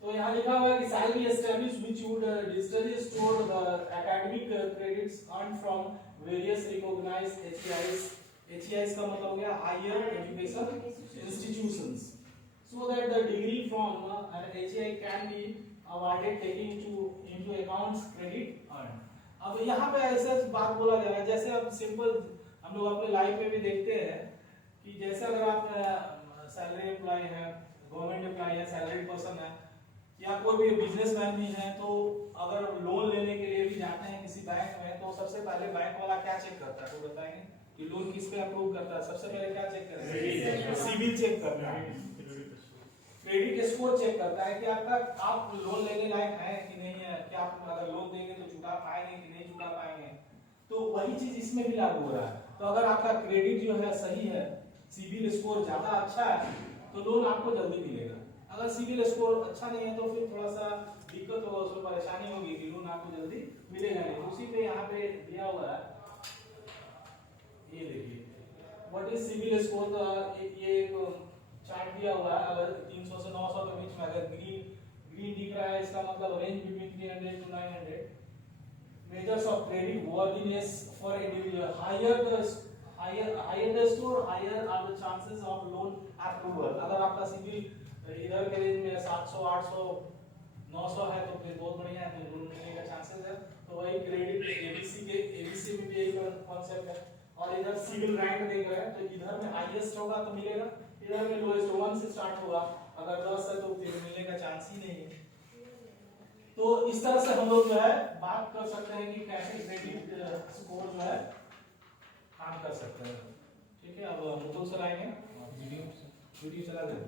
तो यहाँ लिखा हुआ है कि shall be established which would digitally store the academic credits earned from various recognized HEIs। HEIs का मतलब हो गया higher education institutions, so that the degree from an HEI can be awarded taking into accounts credit earned। अब यहाँ पे ऐसे बात बोला जा रहा है, जैसे अब सिंपल हम लोग अपने लाइफ में भी देखते हैं कि जैसे अगर आप सैलरी एम्प्लॉय है, गवर्नमेंट एम्प्लॉय है, सैलरीड पर्सन है, या कोई भी बिजनेसमैन भी है, तो अगर लोन लेने के लिए भी जाते हैं किसी बैंक में, तो सबसे पहले बैंक वाला क्या चेक करता है, तो बताएंगे कि लोन किस पे अप्रूव करता है? सबसे पहले क्या चेक करता है? सिविल चेक करता है, क्रेडिट स्कोर चेक करता है कि आपका आप लोन लेने लायक है कि नहीं है, कि आप अगर लोन देंगे तो चुका पाएंगे कि नहीं चुका पाएंगे। तो वही चीज इसमें भी लागू हो रहा है। तो अगर आपका क्रेडिट जो है सही है, सिविल स्कोर ज्यादा अच्छा है, तो लोन आपको जल्दी मिलेगा। अगर सिविल स्कोर अच्छा नहीं है तो फिर थोड़ा सा दिक्कत होगा, उसमें परेशानी होगी कि लोन आपको जल्दी मिलेगा नहीं। उसी पे यहाँ पे ओके सिविल स्कोर का ये एक चार्ट दिया हुआ है। अगर 300 से 900 के बीच में अगर ग्रीन दिख रहा है, इसका मतलब range between 300 to 900। Measures of credit worthiness for individual, higher the score higher are the chances of loan approval. अगर आपका सिविल इधर के रेंज में 700 800 900 है तो फिर बहुत बढ़िया है, तो लोन मिलने का चांसेस है। तो वही क्रेडिट एबीसी में भी यही कॉन्सेप्ट है। और इधर सिविल रैंक देख रहे हैं, तो इधर में हाईएस्ट होगा तो मिलेगा, इधर में लोएस्ट 1 से स्टार्ट होगा, अगर 10 है तो फिर मिलने का चांस ही नहीं है। तो इस तरह से हम लोग जो है बात कर सकते हैं कि कैसे क्रेडिट स्कोर जो है काम कर सकते हैं। ठीक है, अब मुकुल सर आएंगे, वीडियो चला दें।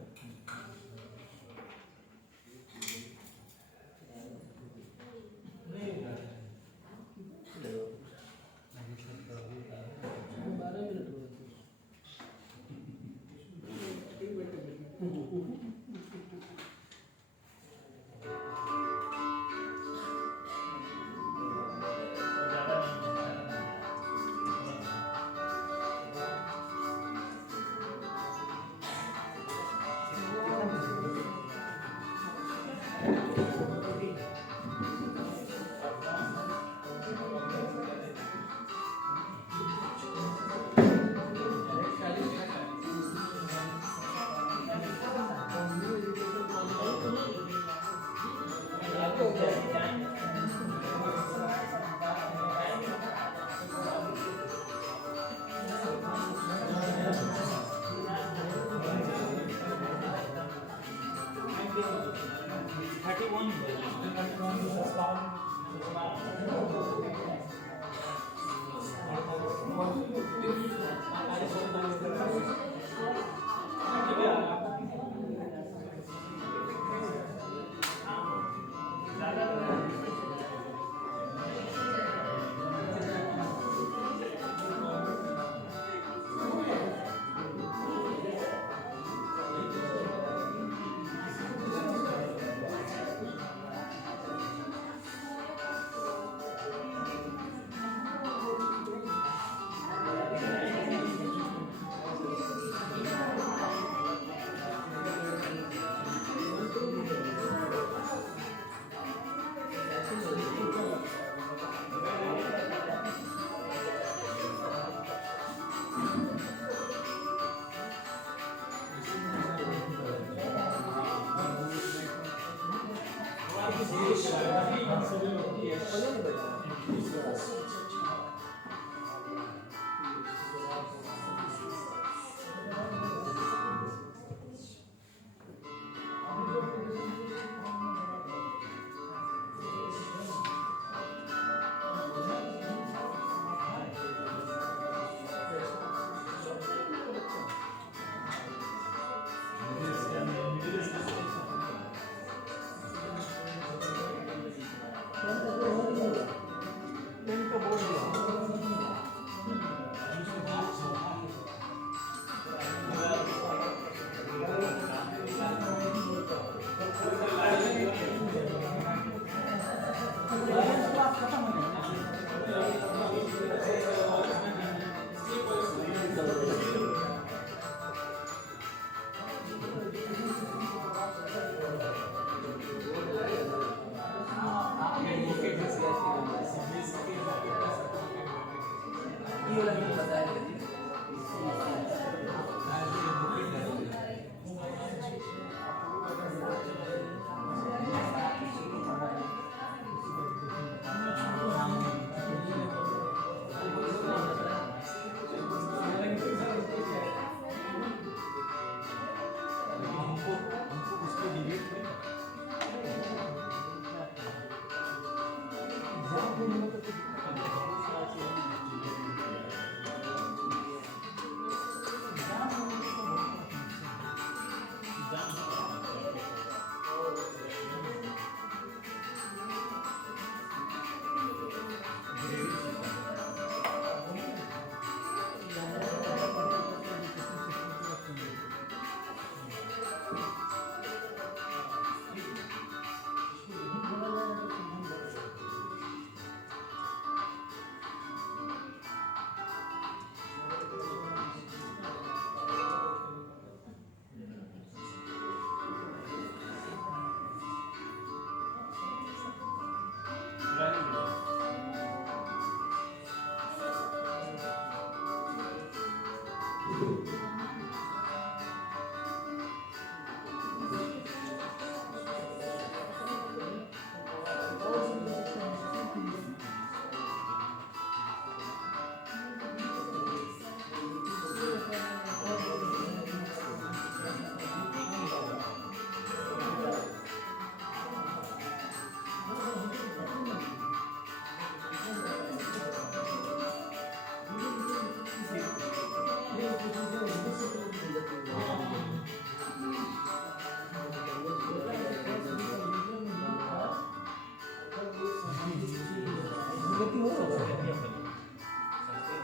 संस्कृति हो रहा है संस्कृति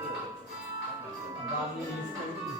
हो गई। बाद में इंग्लिश का भी कुछ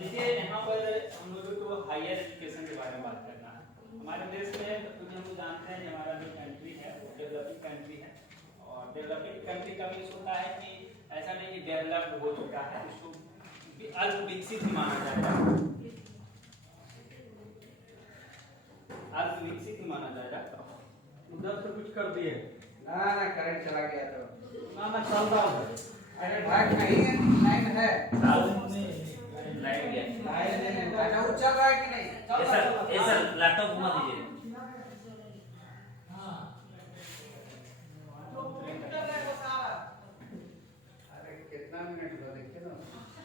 देखिए यहाँ पर हम लोगों को हायर एजुकेशन के बारे में बात करना है। हमारे देश में क्योंकि हम लोग जानते हैं कि हमारा जो कंट्री है वो डेवलपिंग कंट्री है और डेवलपिंग कंट्री का मीन्स होता है कि ऐसा नहीं कि डेवलप्ड हो चुका है, इसको अल्प विकसित ही माना जाएगा, अल्प विकसित ही माना जाएगा। उधर से कुछ कर दिए ना करंट चला गया तो ना चल रहा है। अरे भाई नहीं है लाइन है लाइट गया। अच्छा वो चल रहा है कि नहीं ये सर लैपटॉप घुमा दीजिए। अरे कितना मिनट हुआ देखिए ना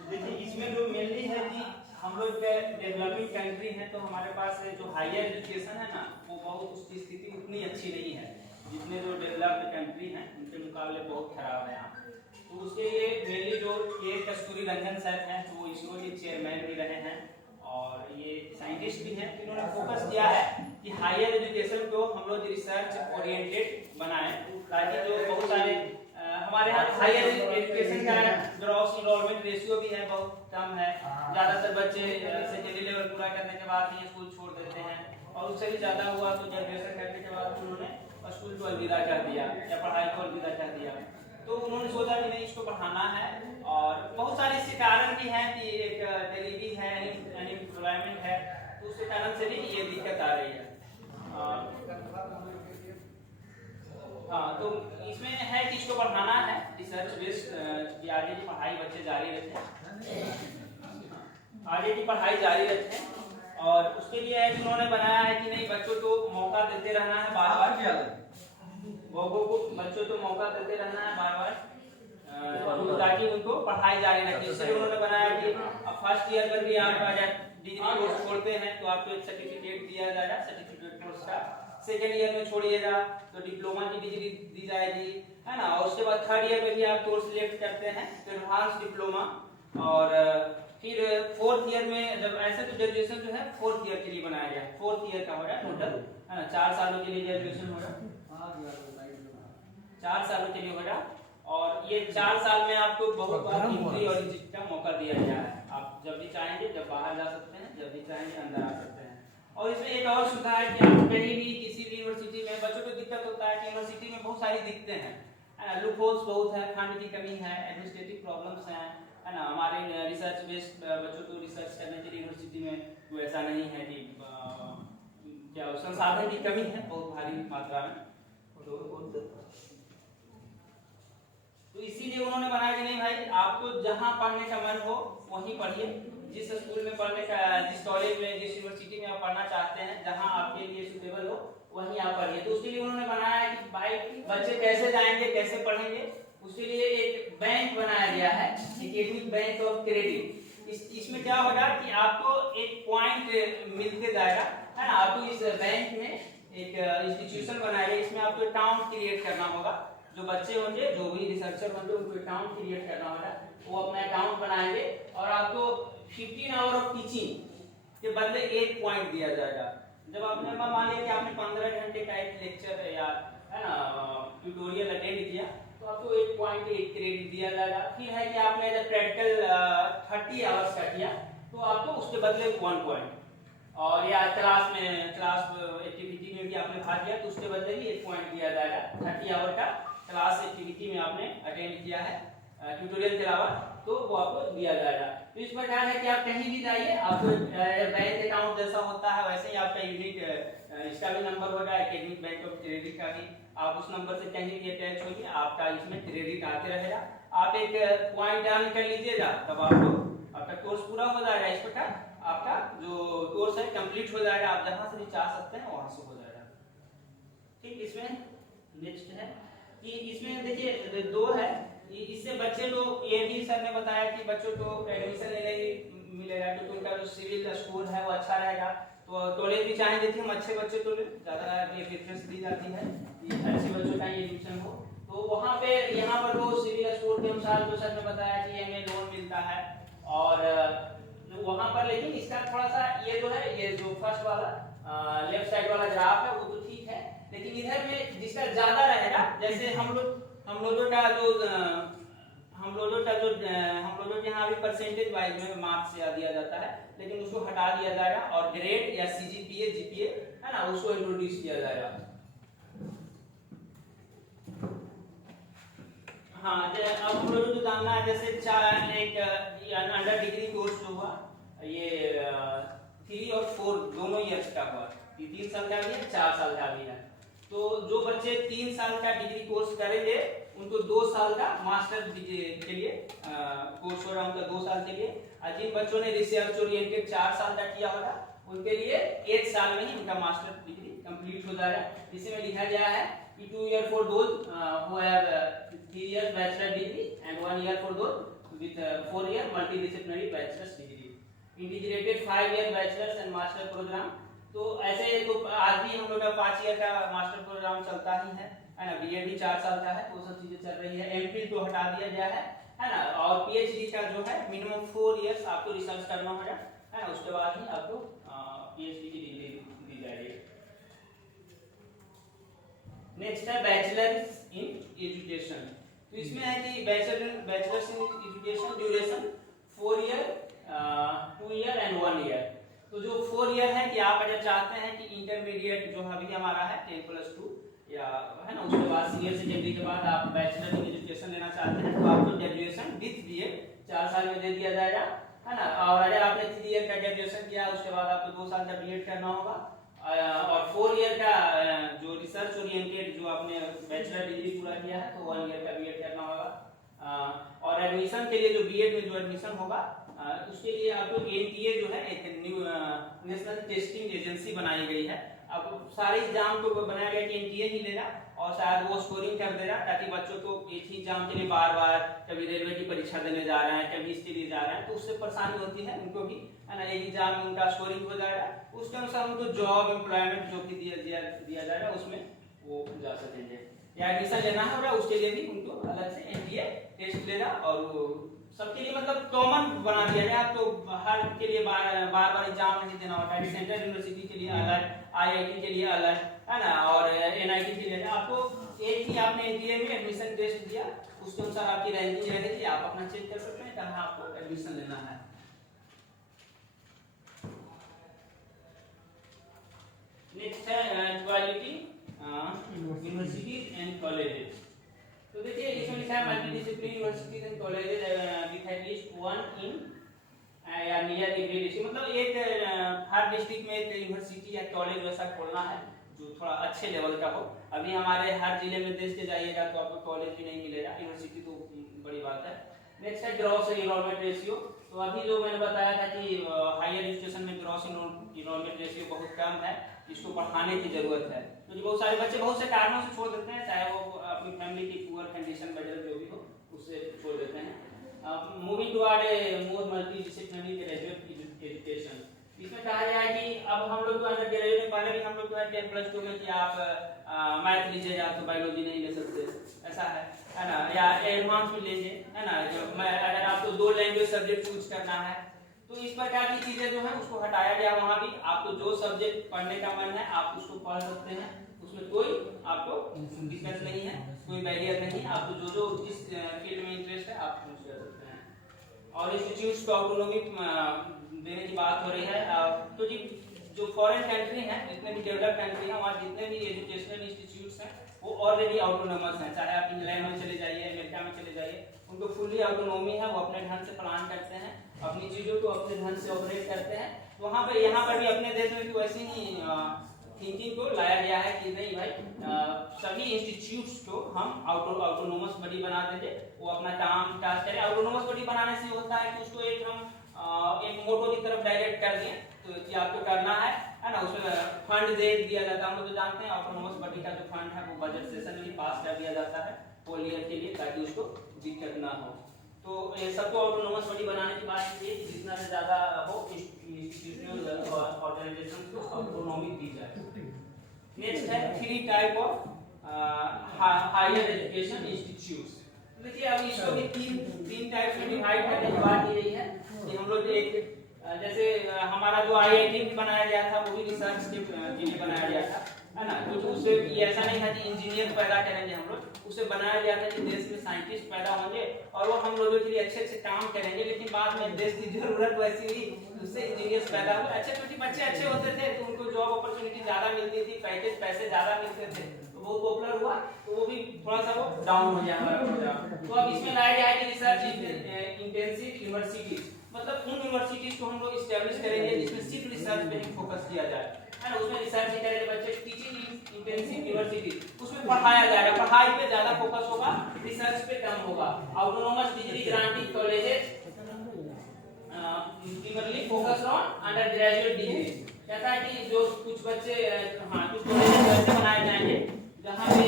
देखिए इसमें जो मेनली है कि हम लोग डेवलपिंग कंट्री हैं तो हमारे पास जो हायर एजुकेशन है ना वो बहुत उसकी स्थिति उतनी अच्छी नहीं है, जितने जो डेवलप्ड कंट्री हैं उनके मुकाबले बहुत खराब है यहाँ। तो उसके लिए मेनली जो ये कस्तूरी रंजन सर हैं जो इसरो के चेयरमैन भी रहे हैं और ये साइंटिस्ट भी हैं, इन्होंने फोकस किया है कि हायर एजुकेशन को हम लोग रिसर्च ओरिएंटेड बनाएं ताकि जो बहुत सारे हमारे यहाँ हायर एजुकेशन का ग्रॉस इनरोलमेंट रेशियो भी है बहुत कम है। ज़्यादातर बच्चे सेकेंडरी लेवल पूरा करने के बाद ही स्कूल छोड़ देते हैं और उससे भी ज़्यादा हुआ तो ग्रेजुएशन करने के बाद उन्होंने स्कूल को अलविदा कर दिया या पढ़ाई को अलविदा कर दिया। तो उन्होंने सोचा कि नहीं इसको बढ़ाना है और बहुत सारे इसके कारण भी हैं कि एक गरीबी है, अनएम्प्लॉयमेंट है, तो उसके कारण से भी ये दिक्कत आ रही है। हाँ तो इसमें है कि इसको बढ़ाना है रिसर्च बेस्ड कि आगे की पढ़ाई बच्चे जारी रखें, आगे की पढ़ाई जारी रखें और उसके लिए है कि उन्होंने बनाया है कि नहीं बच्चों को मौका देते रहना है बार बार, लोगों को बच्चों को मौका देते रहना है बार बार उनको पढ़ाई जारी रखी। इसलिए उन्होंने बनाया कि अब फर्स्ट ईयर पर भी आप डिग्री कोर्स छोड़ते हैं तो आपको एक सर्टिफिकेट दिया जाएगा, सर्टिफिकेट कोर्स का। सेकेंड ईयर में छोड़िएगा तो डिप्लोमा की डिग्री दी जाएगी, है ना। और उसके बाद थर्ड ईयर में भी आप कोर्स लेफ्ट करते हैं तो एडवांस डिप्लोमा। और फिर फोर्थ ईयर में जब ऐसे तो ग्रेजुएशन जो है फोर्थ ईयर के लिए बनाया गया, फोर्थ ईयर का हो रहा है टोटल, है ना। 4 सालों के लिए ग्रेजुएशन हो रहा है, 4 सालों के लिए हो रहा। और ये 4 साल में आपको बहुत बार एंट्री और एग्जिट का मौका दिया गया है। आप जब भी चाहेंगे जब बाहर जा सकते हैं, जब भी चाहेंगे अंदर आ सकते हैं। और इसमें एक और सुविधा है कि आप कहीं भी किसी भी यूनिवर्सिटी में, बच्चों को दिक्कत होता है कि यूनिवर्सिटी में बहुत सारी दिक्कतें हैं, है ना। लूपहोल्स बहुत है, फंड की कमी है, एडमिनिस्ट्रेटिव प्रॉब्लम्स हैं, है ना। हमारे रिसर्च बेस्ड बच्चों को रिसर्च करने के लिए यूनिवर्सिटी में तो ऐसा नहीं है कि क्या संसाधन की कमी है बहुत भारी मात्रा में। तो इसीलिए उन्होंने बनाया कि नहीं भाई, आपको जहां पढ़ने का मन हो वहीं पढ़िए। जिस स्कूल में पढ़ने का, जिस कॉलेज में, जिस यूनिवर्सिटी में आप पढ़ना चाहते हैं, जहां आपके लिए सुटेबल हो वहीं आप पढ़िए। तो उसके लिए उन्होंने बनाया कि भाई बच्चे कैसे जाएंगे, कैसे पढ़ेंगे, उसके लिए एक बैंक बनाया गया है, एकेडमिक बैंक ऑफ क्रेडिट। इसमें क्या होगा कि आपको एक पॉइंट मिलते जाएगा, है ना। आपको इस बैंक में एक इंस्टीट्यूशन बनाया गया, इसमें आपको अकाउंट क्रिएट करना होगा। जो बच्चे होंगे, जो भी रिसर्चर होंगे, उनको अकाउंट क्रिएट करना होगा, वो अपना अकाउंट बनाएंगे और आपको 15 आवर ऑफ टीचिंग के बदले 1 पॉइंट दिया जाएगा। जब आपने मान लिया कि आपने 15 घंटे का एक लेक्चर या, है ना, ट्यूटोरियल अटेंड किया तो आपको 1 पॉइंट, 1 क्रेडिट दिया जाएगा। फिर है कि आपने जब प्रैक्टिकल 30 आवर्स का किया तो आपको उसके बदले 1 पॉइंट। और या क्लास एक्टिविटी में भी आपने भाग लिया तो उसके बदले भी 1 पॉइंट दिया जाएगा। 30 आवर का क्लास एक्टिविटी में आपने अटेंड किया है ट्यूटोरियल के अलावा, तो वो आपको दिया जाएगा। तो इस प्रकार है कि आप कहीं भी जाइए, आपको बैंक अकाउंट जैसा होता है वैसे ही आपका यूनिक इसका भी नंबर होगा, एकेडमिक बैंक ऑफ क्रेडिट का भी। आप उस नंबर से कहीं भी अटैच होइए, आपका इसमें क्रेडिट आते रहेगा। आप एक पॉइंट अर्न कर लीजिएगा तब आपका कोर्स पूरा हो जाएगा। इस प्रकार आपका जो कोर्स है कंप्लीट हो जाएगा। आप जहां से भी चाह सकते हैं वहां से हो जाएगा। ठीक, इसमें नेक्स्ट है कि इसमें देखिए 2 है। इससे बच्चे लोग, ये भी सर ने बताया कि बच्चों को एडमिशन लेने मिलेगा क्योंकि उनका जो सिविल स्कोर है वो अच्छा रहेगा। तो कॉलेज भी चाहेंगे कि हम अच्छे बच्चे को ज्यादा प्रेफरेंस दी जाती है कि अच्छे बच्चों का एडमिशन हो। तो वहाँ पे, यहाँ पर वो सिविल स्कोर के अनुसार जो सर ने बताया कि हमें लोन मिलता है। और वहाँ पर लेकिन इसका थोड़ा सा ये जो है, ये जो फर्स्ट वाला लेफ्ट साइड वाला ग्राफ है वो तो ठीक है, लेकिन इधर में जिसका ज्यादा रहेगा, जैसे हम लोगों का यहाँ भी परसेंटेज वाइज में मार्क्स दिया जाता है, लेकिन उसको हटा दिया जाएगा और ग्रेड या सीजीपीए, जीपीए, है ना, उसको इंट्रोड्यूस किया जाएगा। हाँ, अब हम लोग जो जानना है, जैसे एक अंडर डिग्री कोर्स जो हुआ, ये 3 और 4 दोनों ईयर्स का हुआ, 3 साल का भी है, 4 साल का भी है। तो जो बच्चे 3 साल का डिग्री कोर्स करेंगे उनको 2 साल का मास्टर डिग्री के लिए कोर्स हो रहा है, उनका 2 साल के लिए। और जिन बच्चों ने रिसर्च ओरिएंटेड 4 साल का किया होगा उनके लिए 1 साल में ही उनका मास्टर डिग्री कंप्लीट हो जाएगा। इसमें लिखा गया है कि 2 years for those who have 3 years bachelor degree and 1 year for those with 4 year multidisciplinary bachelor's degree, integrated 5 year bachelor's and master program। तो ऐसे तो आज भी हम लोग का 5 ईयर का मास्टर प्रोग्राम चलता ही है ना। बीएड भी 4 साल का है, वो सब चीजें चल रही है। एमफिल तो हटा दिया गया है ना। और पीएचडी का जो है मिनिमम 4 इयर्स आपको रिसर्च करना होगा, है ना, उसके बाद ही आपको पीएचडी की डिग्री दी जाएगी। नेक्स्ट है बैचलर्स इन एजुकेशन। तो इसमें है कि bachelors in education duration 4 year, 2 year and 1 year. तो जो 4 ईयर है कि आप अगर चाहते हैं कि इंटरमीडिएट जो अभी हमारा है 10+2 या, है ना, उसके बाद सीनियर सेकेंडरी के बाद आप बैचलर इन एजुकेशन लेना चाहते हैं तो आपको ग्रेजुएशन विद बीएड 4 साल में दे दिया जाएगा, है ना। और अगर आपने 3 ईयर का ग्रेजुएशन किया उसके बाद आपको 2 साल का बीएड करना होगा। और 4 ईयर का जो रिसर्च ओरिएंटेड जो आपने बैचलर डिग्री पूरा किया है तो 1 ईयर का बीएड करना होगा। और एडमिशन के लिए जो बीएड में जो एडमिशन होगा उसके लिए आपको एनटीए जो है एक न्यू नेशनल टेस्टिंग एजेंसी बनाई गई है। अब सारे एग्जाम तो बनाया गया कि एनटीए ही लेगा और शायद वो स्कोरिंग कर देगा ताकि बच्चों को एक ही एग्जाम के लिए बार बार कभी रेलवे की परीक्षा देने जा रहे हैं, कभी इसके लिए जा रहे हैं, तो उससे परेशानी होती है उनको भी, है ना। एक एग्जाम में उनका स्कोरिंग हो जाएगा, उसके अनुसार उनको जॉब एम्प्लॉयमेंट जो कि दिया जाएगा उसमें वो जा सकेंगे। या एडमिशन लेना है और उसके लिए भी उनको अलग से एनटीए टेस्ट लेगा और सबके लिए मतलब कॉमन बना दिया गया। तो हर के लिए बार बार एग्जाम नहीं देना होता है। सेंट्रल यूनिवर्सिटी के लिए अलग, आईआईटी के लिए अलग, है ना, और एनआईटी के लिए आपको एक ही आपने एनटीए में एडमिशन टेस्ट दिया, उसके अनुसार आपकी रैंकिंग रहेगी, आप अपना चेक कर सकते हैं कहाँ आपको एडमिशन लेना है। नेक्स्ट है क्वालिटी यूनिवर्सिटीज एंड कॉलेजेस। तो देखिए इसमें लिखा है multi discipline universities and colleges with at least one in या नियर एवरी डिस्ट्रिक्ट, मतलब एक हर डिस्ट्रिक्ट में एक यूनिवर्सिटी या कॉलेज वैसा खोलना है जो थोड़ा अच्छे लेवल का हो। अभी हमारे हर जिले में देश के जाइएगा तो आपको कॉलेज भी नहीं मिलेगा, यूनिवर्सिटी तो बड़ी बात है। नेक्स्ट है ग्रॉस एनरोलमेंट रेशियो। तो अभी जो मैंने बताया था कि हायर एजुकेशन में ग्रॉस एनरोलमेंट रेशियो बहुत कम है, इसको बढ़ाने की जरूरत है, क्योंकि बहुत सारे बच्चे बहुत से कारणों से छोड़ देते हैं, चाहे वो अपनी फैमिली की पुअर कंडीशन वगैरह जो भी हो उससे छोड़ देते हैं। मूविंग टुवर्ड ए मोर मल्टी डिसिप्लिनरी ग्रेजुएट एजुकेशन, इसमें कहा गया है कि अब हम लोग अंडर ग्रेजुएट में पहले भी हम लोग जो है 10+2 में कि आप मैथ लीजिएगा तो बायोलॉजी नहीं ले सकते, ऐसा है ना, या एडवांस में लीजिए, है ना, अगर आपको 2 लैंग्वेज सब्जेक्ट चूज करना है तो इस प्रकार की चीजें जो है उसको हटाया गया। वहां भी आपको जो सब्जेक्ट पढ़ने का मन है आप उसको पढ़ सकते हैं, उसमें कोई आपको दिक्कत नहीं है, कोई बैरियर नहीं है, आपको जो जिस फील्ड में इंटरेस्ट है आप चूज कर सकते हैं। और इंस्टीट्यूट्स को ऑटोनॉमी देने की बात हो रही है। तो जी जो फॉरेन कंट्री है, जितने भी डेवलप कंट्री है, वहाँ जितने भी एजुकेशनल इंस्टीट्यूट्स हैं वो ऑलरेडी ऑटोनोमस हैं। चाहे आप इंग्लैंड में चले जाइए, अमेरिका में चले जाइए, उनको फुल्ली ऑटोनॉमी है, वो अपने ढंग से प्लान करते हैं, अपनी चीजों को अपने ढंग से ऑपरेट करते हैं। तो वहाँ पे यहाँ पर भी अपने देश में भी वैसी ही थिंकिंग को लाया गया है कि नहीं भाई सभी इंस्टीट्यूट्स को हम ऑटोनोमस बॉडी बना देंगे, वो अपना काम काज करें। ऑटोनोमस बॉडी बनाने से होता है कि उसको एक हम एक मोटो की तरफ डायरेक्ट कर दें तो कि आपको करना है ना, उसमें फंड दे दिया जाता है। हम लोग तो जानते हैं ऑटोनोमस बॉडी का जो फंड है वो बजट सेशन में पास कर दिया जाता है पोल ईयर के लिए, ताकि उसको दिक्कत ना हो। तो ये सबको ऑटोनोमस बॉडी बनाने की बात ये जितना से ज्यादा हो इंस्टीट्यूशनल ऑर्गेनाइजेशन को ऑटोनॉमी दी जाए। नेक्स्ट है 3 type of higher education institutes. देखिए अब इसको भी तीन टाइप में डिवाइड करने की बात की गई है कि हम लोग एक जैसे हमारा जो आईआईटी भी बनाया गया था वो भी रिसर्च के लिए बनाया गया था, है ना। तो उससे ऐसा नहीं था कि इंजीनियर पैदा करेंगे हम लोग, उसे बनाया गया था कि देश में साइंटिस्ट पैदा होंगे और वो हम लोगों के लिए अच्छे अच्छे काम करेंगे। लेकिन बाद में देश की जरूरत वैसी हुई, उससे इंजीनियर्स पैदा हुए अच्छे, क्योंकि बच्चे अच्छे होते थे तो उनको जॉब अपॉर्चुनिटी ज्यादा मिलती थी, पैसे ज्यादा मिलते थे, तो बहुत पॉपुलर हुआ, तो वो भी थोड़ा सा वो डाउन हो गया हमारा प्रोग्राम। तो अब इसमें लाया गया है कि रिसर्च इंटेंसिव यूनिवर्सिटीज, मतलब उन यूनिवर्सिटीज को हम लोग इस्टेब्लिश करेंगे जिसमें सिर्फ रिसर्च पे ही फोकस किया जाए, है ना। उसमें रिसर्च नहीं करेंगे बच्चे, टीचिंग इंटेंसिव यूनिवर्सिटी, उसमें पढ़ाया जाएगा, पढ़ाई पे ज्यादा फोकस होगा, रिसर्च पे कम होगा। Autonomous degree granting colleges primarily focused on undergraduate degree. कहता है कि जो कुछ बच्चे कुछ कॉलेज ऐसे बनाए जाएंगे जहाँ पे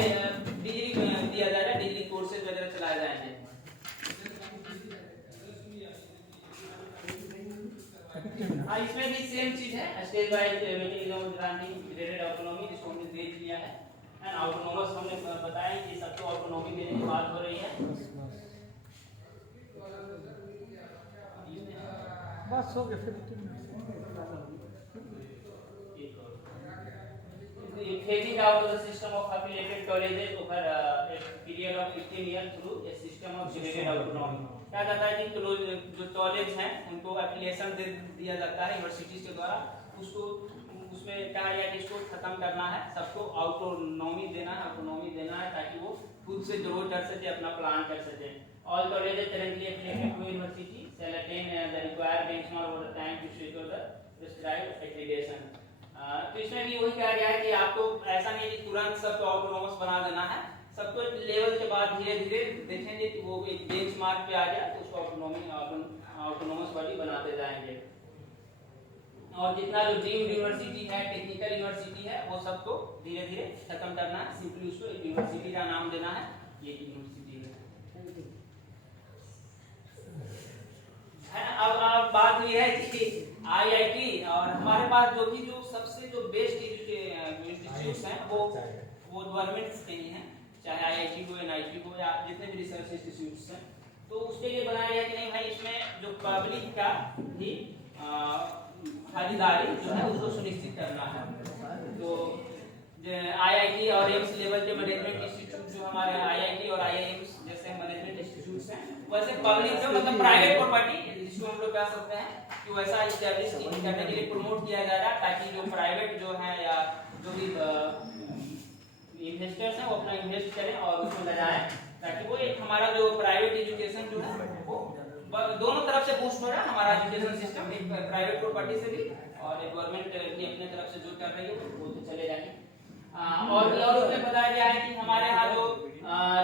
डिग्री दिया जाएगा, डिग्री कोर्सेज वगैरह चलाए जाएंगे। इसमें भी सेम चीज है, stage wise mechanism granting graded autonomy, जिसको हमने देख लिया है, एंड ऑटोनोमस हमने बताया कि सबको ऑटोनॉमी देने की बात हो रही है। बस हो गया फिर phasing out of the system of affiliated colleges over a period of 15 years through a system of graded autonomy। क्या कहता है कि जो कॉलेज हैं उनको एफिलिएशन दे दिया जाता है यूनिवर्सिटीज के द्वारा, उसको उसमें कहा गया कि इसको खत्म करना है, सबको ऑटोनॉमी देना है ताकि वो खुद से ग्रो कर सके, अपना प्लान कर सके। All colleges currently affiliated to university shall attain the required benchmark over the time to secure the prescribed accreditation। तो इसमें भी वही कहा गया है कि आपको ऐसा नहीं कि तुरंत सबको ऑटोनोमस बना देना है, सबको एक लेवल के बाद धीरे धीरे देखेंगे कि वो एक बेंचमार्क पे आ गया तो उसको ऑटोनोमस बॉडी बनाते जाएंगे। और जितना जो ड्रीम यूनिवर्सिटी है, टेक्निकल यूनिवर्सिटी है, वो सबको धीरे धीरे खत्म करना है, सिंपली उसको एक यूनिवर्सिटी का नाम देना है, ये यूनिवर्सिटी है। अब बात हुई है कि IIT और हमारे पास जो भी जो सबसे जो बेस्ट इंस्टीट्यूट्स हैं वो गवर्नमेंट के ही हैं, चाहे IIT हो, NIT हो या जितने भी रिसर्च इंस्टीट्यूट्स हैं। तो उसके लिए बनाया गया कि नहीं भाई इसमें जो पब्लिक का भी भागीदारी जो है उसको सुनिश्चित करना है। तो IIT और एम्स लेवल के मैनेजमेंट इंस्टीट्यूट जो हमारे IIT और IIMs जैसे मैनेजमेंट इंस्टीट्यूट्स हैं, वैसे पब्लिक जो मतलब प्राइवेट प्रॉपर्टी जिसको हम लोग कह सकते हैं कि वैसा इस्टेब्लिश करने के लिए प्रमोट किया जा रहा है, ताकि जो प्राइवेट जो है या जो भी इन्वेस्टर्स हैं वो अपना इन्वेस्ट करें और उसको लगाएं, ताकि वो एक हमारा जो प्राइवेट एजुकेशन जो है वो दोनों तरफ से बूस्ट हो रहा है। हमारा एजुकेशन सिस्टम एक प्राइवेट प्रॉपर्टी से भी और गवर्नमेंट की अपने तरफ से जो कर रही है वो चले जाएंगे। और उसमें बताया गया है कि हमारे यहाँ जो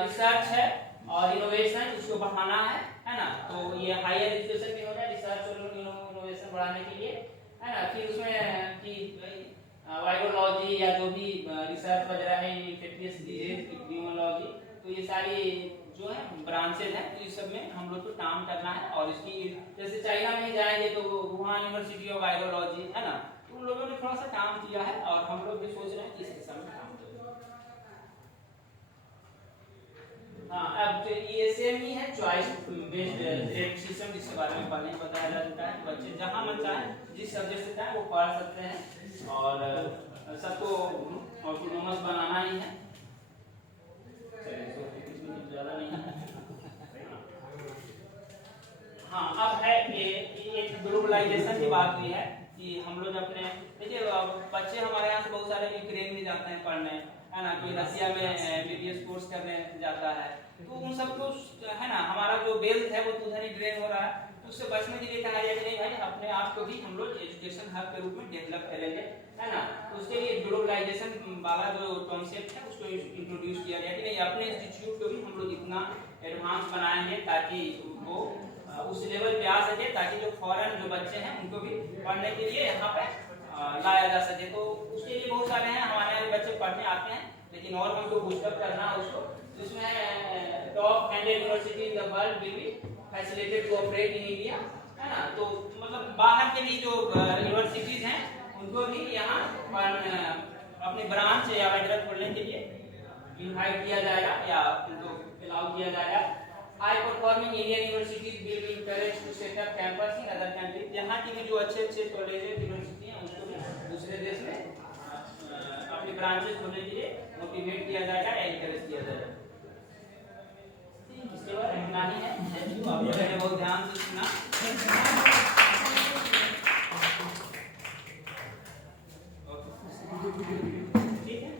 रिसर्च है और इनोवेशन उसको बढ़ाना है ना। तो ये हायर एजुकेशन भी हो गया, रिसर्च और इनोवेशन बढ़ाने के लिए है ना। फिर उसमें कि वायरोलॉजी या जो भी रिसर्च वगैरह है, इन्फेक्शियस डिजीज, इम्यूनोलॉजी, तो ये सारी जो है ब्रांचेज हैं, तो इस सब में हम लोग को काम करना है। और इसकी जैसे चाइना में जाएंगे तो वुहान यूनिवर्सिटी ऑफ वायरोलॉजी है ना, तो उन लोगों ने थोड़ा सा काम किया है और हम लोग भी सोच रहे हैं कि इस दिशा में काम करें। हाँ, अब ये सेम ही है चॉइस बेस्ड ग्रेड सिस्टम, जिसके बारे में पहले ही बताया जा चुका है। बच्चे जहाँ मन चाहे जिस सब्जेक्ट से चाहे वो पढ़ सकते हैं और सबको ऑटोनोमस बनाना ही है। ज़्यादा नहीं है। हाँ, अब है एक ग्लोबलाइजेशन की बात हुई है कि हम लोग अपने देखिए बच्चे हमारे यहाँ से बहुत सारे यूक्रेन भी जाते हैं पढ़ने है ना, कोई रसिया में MBBS कोर्स करने जाता है, तो उन सबको है ना हमारा जो वेल्थ है वो तो उधर ही ड्रेन हो रहा है। तो उससे बचने के लिए कहा जाए कि नहीं भाई अपने आप को भी हम लोग एजुकेशन हब के रूप में डेवलप करेंगे है ना। तो उसके लिए ग्लोबलाइजेशन वाला जो कॉन्सेप्ट है उसको इंट्रोड्यूस किया गया कि नहीं अपने इंस्टीट्यूट को भी हम लोग इतना एडवांस बनाएंगे ताकि वो उस लेवल पे आ सके, ताकि जो फॉरेन जो बच्चे हैं उनको भी पढ़ने के लिए यहाँ पे लाया जा सके। तो उसके लिए बहुत सारे हैं हमारे यहाँ बच्चे पढ़ने आते हैं, लेकिन और हमको बूस्टअप करना है उसको। इसमें top 100 university in the world will be facilitated to operate in India है ना। तो मतलब बाहर के भी जो यूनिवर्सिटीज हैं उनको भी यहाँ अपने ब्रांच या वगैरह खोलने के लिए इनवाइट किया जाएगा या उनको अलाउ किया जाएगा। High performing Indian universities will be encouraged to set up campus in other countries. यहाँ की भी जो अच्छे कॉलेज यूनिवर्सिटी हैं उसको भी दूसरे देश में अपनी ब्रांचेस खोलने के लिए मोटिवेट किया जाएगा, एनकरेज किया जाएगा। इसके बाद इतना ही है। आपने बहुत ध्यान से सुना। ठीक है।